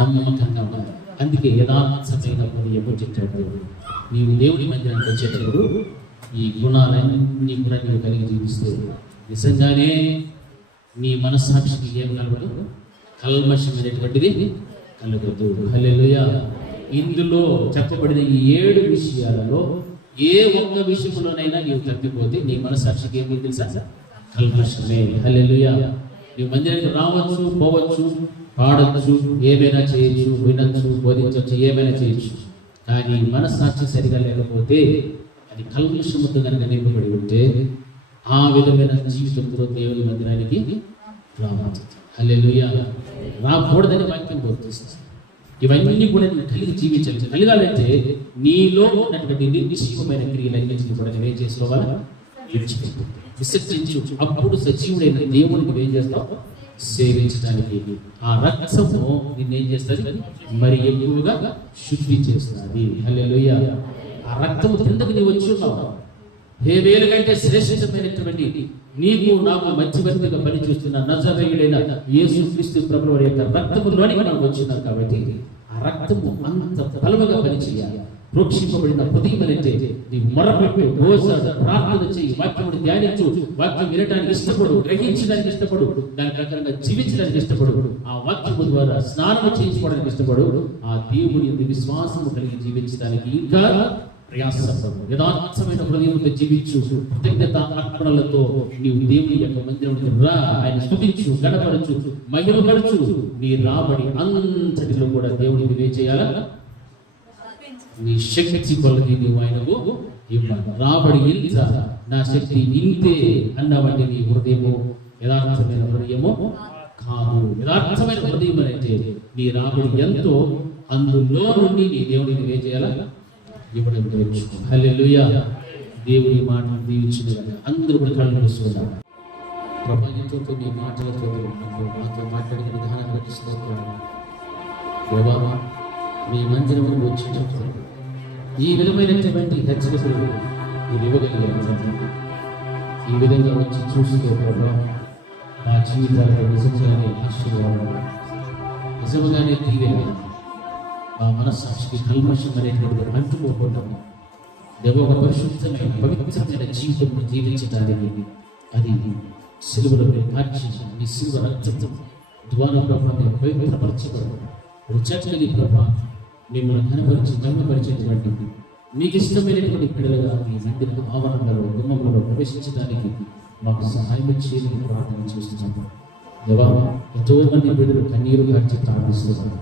నమ్మకంగా ఉండాలి. అందుకే యథార్థమైన ఎప్పుడు చెప్పాడు, నీవు దేవుడి మందిరానికి వచ్చేటప్పుడు ఈ గుణాలన్నీ కూడా నీవు కలిగి జీవిస్తే నిజంగానే నీ మనస్సాక్షికి ఏం కలవదు? కల్మషం అనేటువంటిది కలగదు. హల్లెలూయా. ఇందులో చెప్పబడిన ఈ 7 విషయాలలో ఏ ఒక్క విషయంలోనైనా నీవు తప్పిపోతే నీ మనస్సాక్షికి ఏమి తెలుసా? కల్మషమే. హల్లెలూయా. నీవు మందిరానికి రావచ్చు, పోవచ్చు, పాడవచ్చు, ఏమైనా చేయొచ్చు, వినొచ్చు, బోధించవచ్చు, ఏమైనా చేయొచ్చు. కానీ మనస్సాక్షి సరిగా లేకపోతే అది కల్మషముతో కనుక నింపబడి ఉంటే ఆ విధమైన జీవితంతో దేవుని మందిరానికి రావచ్చు. హల్లెలూయా. రాకూడదని వాక్యం బోధిస్తుంది. ఇవన్నీ కూడా నువ్వు కలిగి జీవించాలి. కలగాలంటే నీలో ఉన్నటువంటి నిర్జీవమైన క్రియలన్నింటినీ కూడా నువ్వేం చేసుకోవాలా? విసర్జించు. అప్పుడు సజీవుడైన దేవునికి ఏం చేస్తావు? సేవించడానికి. ఆ రక్తము నిన్నేం చేస్తుంది? మరి ఎక్కువగా శుద్ధి చేస్తుంది. హల్లెలూయా. ఆ రక్తము కిందకు నీవు వచ్చి ఉన్నావు. వేల కంటే శ్రేష్టమైనటువంటి నీకు నాకు మధ్యవర్తిగా పనిచేస్తున్న నజరేయుడైన యేసుక్రీస్తు ప్రభువు వారి యొక్క రక్తములోని మనం వచ్చినాం. కాబట్టి ఆ రక్తము అంత బలముగా పనిచేయాలి. ప్రోక్షింపబడిన హృదయం అంటే నీవు మొరపెట్టు, గోసాడు, ప్రార్థన చేయి, వాక్యమును ధ్యానించు, వాక్యం వినడానికి ఇష్టపడు, గ్రహించడానికి ఇష్టపడు, దాని ప్రకారంగా జీవించడానికి ఇష్టపడు, ఆ వాక్యము ద్వారా స్నానం చేయించుకోవడానికి ఇష్టపడు. ఆ దేవుని విశ్వాసము కలిగి జీవించడానికి ఇంకా ప్రయాసపడు. యథార్థమైన హృదయంతో జీవించు. కృతజ్ఞత అర్పణలతో నీవు దేవుని యొక్క మందిరానికి రా. ఆయన స్తుతించు, గణపరచు, మహిమపరచు. నీ రాబడి అంతటిలో కూడా దేవుడికి వే చేయాలా? నీ శక్తి కొలది నీవు ఆయనకు ఇవ్వాలి. రాబడి ఇంత, నా శక్తి ఇంతే అన్నవంటి నీ హృదయము యథార్థమైన హృదయము కాదు. యథార్థమైన హృదయం అంటే నీ రాబడి ఎంతో అందులో నుండి నీ దేవుడికి వే చేయాలా? ఇవ్వడం తెలుసుకో. హల్లెలూయా. దేవుని మాటను దీవించిన అందరూ కూడా కళ్ళు మూసుకుందాం. ప్రపంచంతో కొన్ని మాటలతో మాతో మాట్లాడిన విధానం దేవా, మీ మందిరము వచ్చేటప్పుడు ఈ విధమైనటువంటి హెచ్చరికలు మీరు ఇవ్వగలిగారు. ఈ విధంగా వచ్చి చూసుకో ప్రభా, నా జీవితాలకు నిజంగానే ఆశీర్వాదం, నిజంగానే దీవెన, ఆ మనస్సాక్షికి కల్మషం అనేటువంటి అంటుకోకుండా దేవ ఒక పరిశుద్ధమైన పవిత్రమైన జీవితం జీవించడానికి అది సిలువలో మార్చిన నీ సిలువ రక్తం ద్వారా ప్రభా నేను పవిత్రపరచబడు చక్కని ప్రభా మిమ్మల్ని కనపరిచి మహిమపరిచేటువంటి మీకు ఇష్టమైనటువంటి పిల్లలుగా మీ మందిర ఆవరణలో గుమ్మంలో ప్రవేశించడానికి మాకు సహాయం చేయని ప్రార్థన చేస్తున్నాము. దేవా, ఎంతో మంది బిడ్డలు కన్నీరు కార్చి ప్రార్థిస్తున్నారు.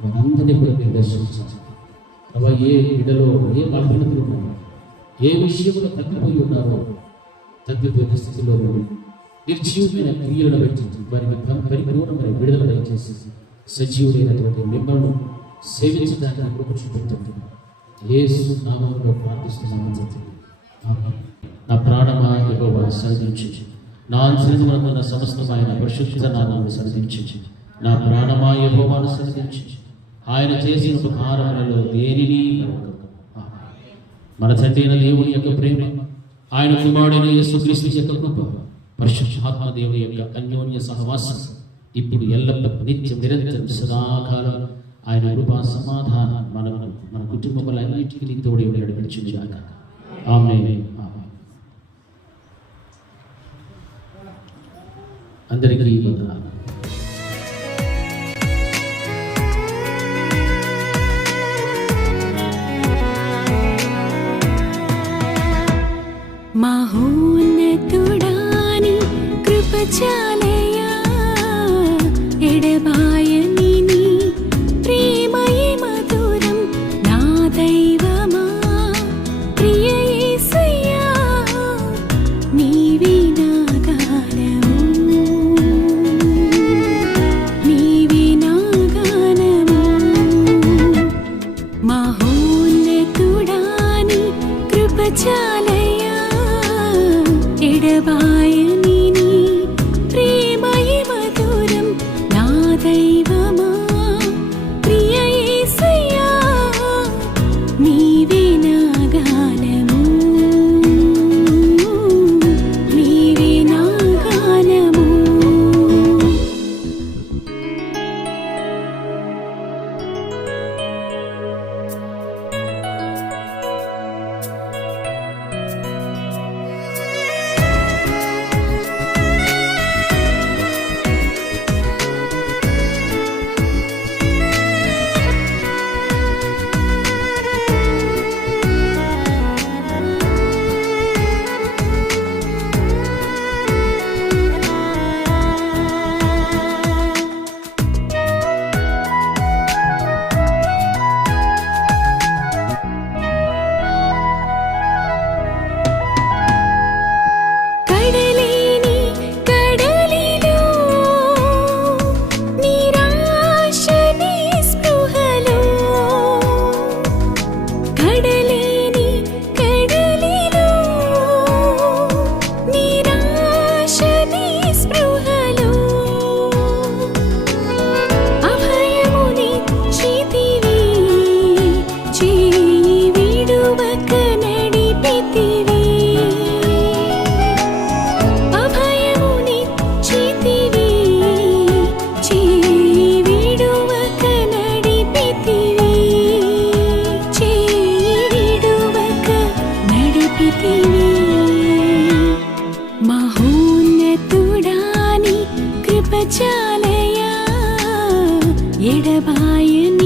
మనందరినీ కూడా మీరు దర్శించాలి. ప్రభా, ఏ బిడ్డలో ఏ బలహీనతలు ఉన్నారో, ఏ విషయంలో తగ్గిపోయి ఉన్నారో, తగ్గిపోయిన స్థితిలో నిర్జీవమైన క్రియలను పెట్టి వారికి పరిపూర్ణమైన విడుదల దయచేసి సజీవుడైనటువంటి మిమ్మల్ని సేవించడానికి కృప చూపుతుంది. యేసు నామములో ప్రార్థిస్తున్నాము. నా ప్రాణమా యెహోవా సన్నిధించు, నా సమస్తమైన పరిశుద్ధ నామాన్ని సన్నిధించు. నా ప్రాణమా యెహోవాను సన్నిధించు, ఆయన చేసిన ఉపకారములలో దేనిని మరొకము. మన తండ్రి అయిన దేవుని యొక్క ప్రేమ, ఆయన కుమారుడైన యేసుక్రీస్తు యొక్క కృప, పరిశుద్ధాత్మ దేవుని యొక్క అన్యోన్య సహవాసం ఇప్పుడు ఎల్లప్పుడూ నిత్యం నిరంతరం సదాకాలం ఆయన కృపా సమాధానం మన కుటుంబములన్నిటికీ తోడి నడిపించుగాక. ఆమేన్. అందరికీ వందనాలు. మహోన్నతుడాని కృప చాలయా, ఎడబాయని నీ ప్రేమయే మధురం. నా దైవమా ప్రియ యేసయ్యా, నీవే నా గానము, నీవే నా గానము. మహోన్నతుడాని కృప చాలయా, ఎడబాయని నీ ప్రేమయే మధురం. నా దైవమా ప్రియ యేసయ్యా, నీవే నా గానము, నీవే నా గానము. కడలేని కడలిలో నిరాశ నిస్పృహలో, కడలేని కడలిలో నిరాశ నిస్పృహలో, అభయమునిచ్చితివి, చేయి విడువక నడిపితివి. అభయమునిచ్చితివి, చేయి విడువక నడిపితివి, చేయి విడువక నడిపితివి. మహోన్నతుడాని కృప చాలయా, ఎడబాయని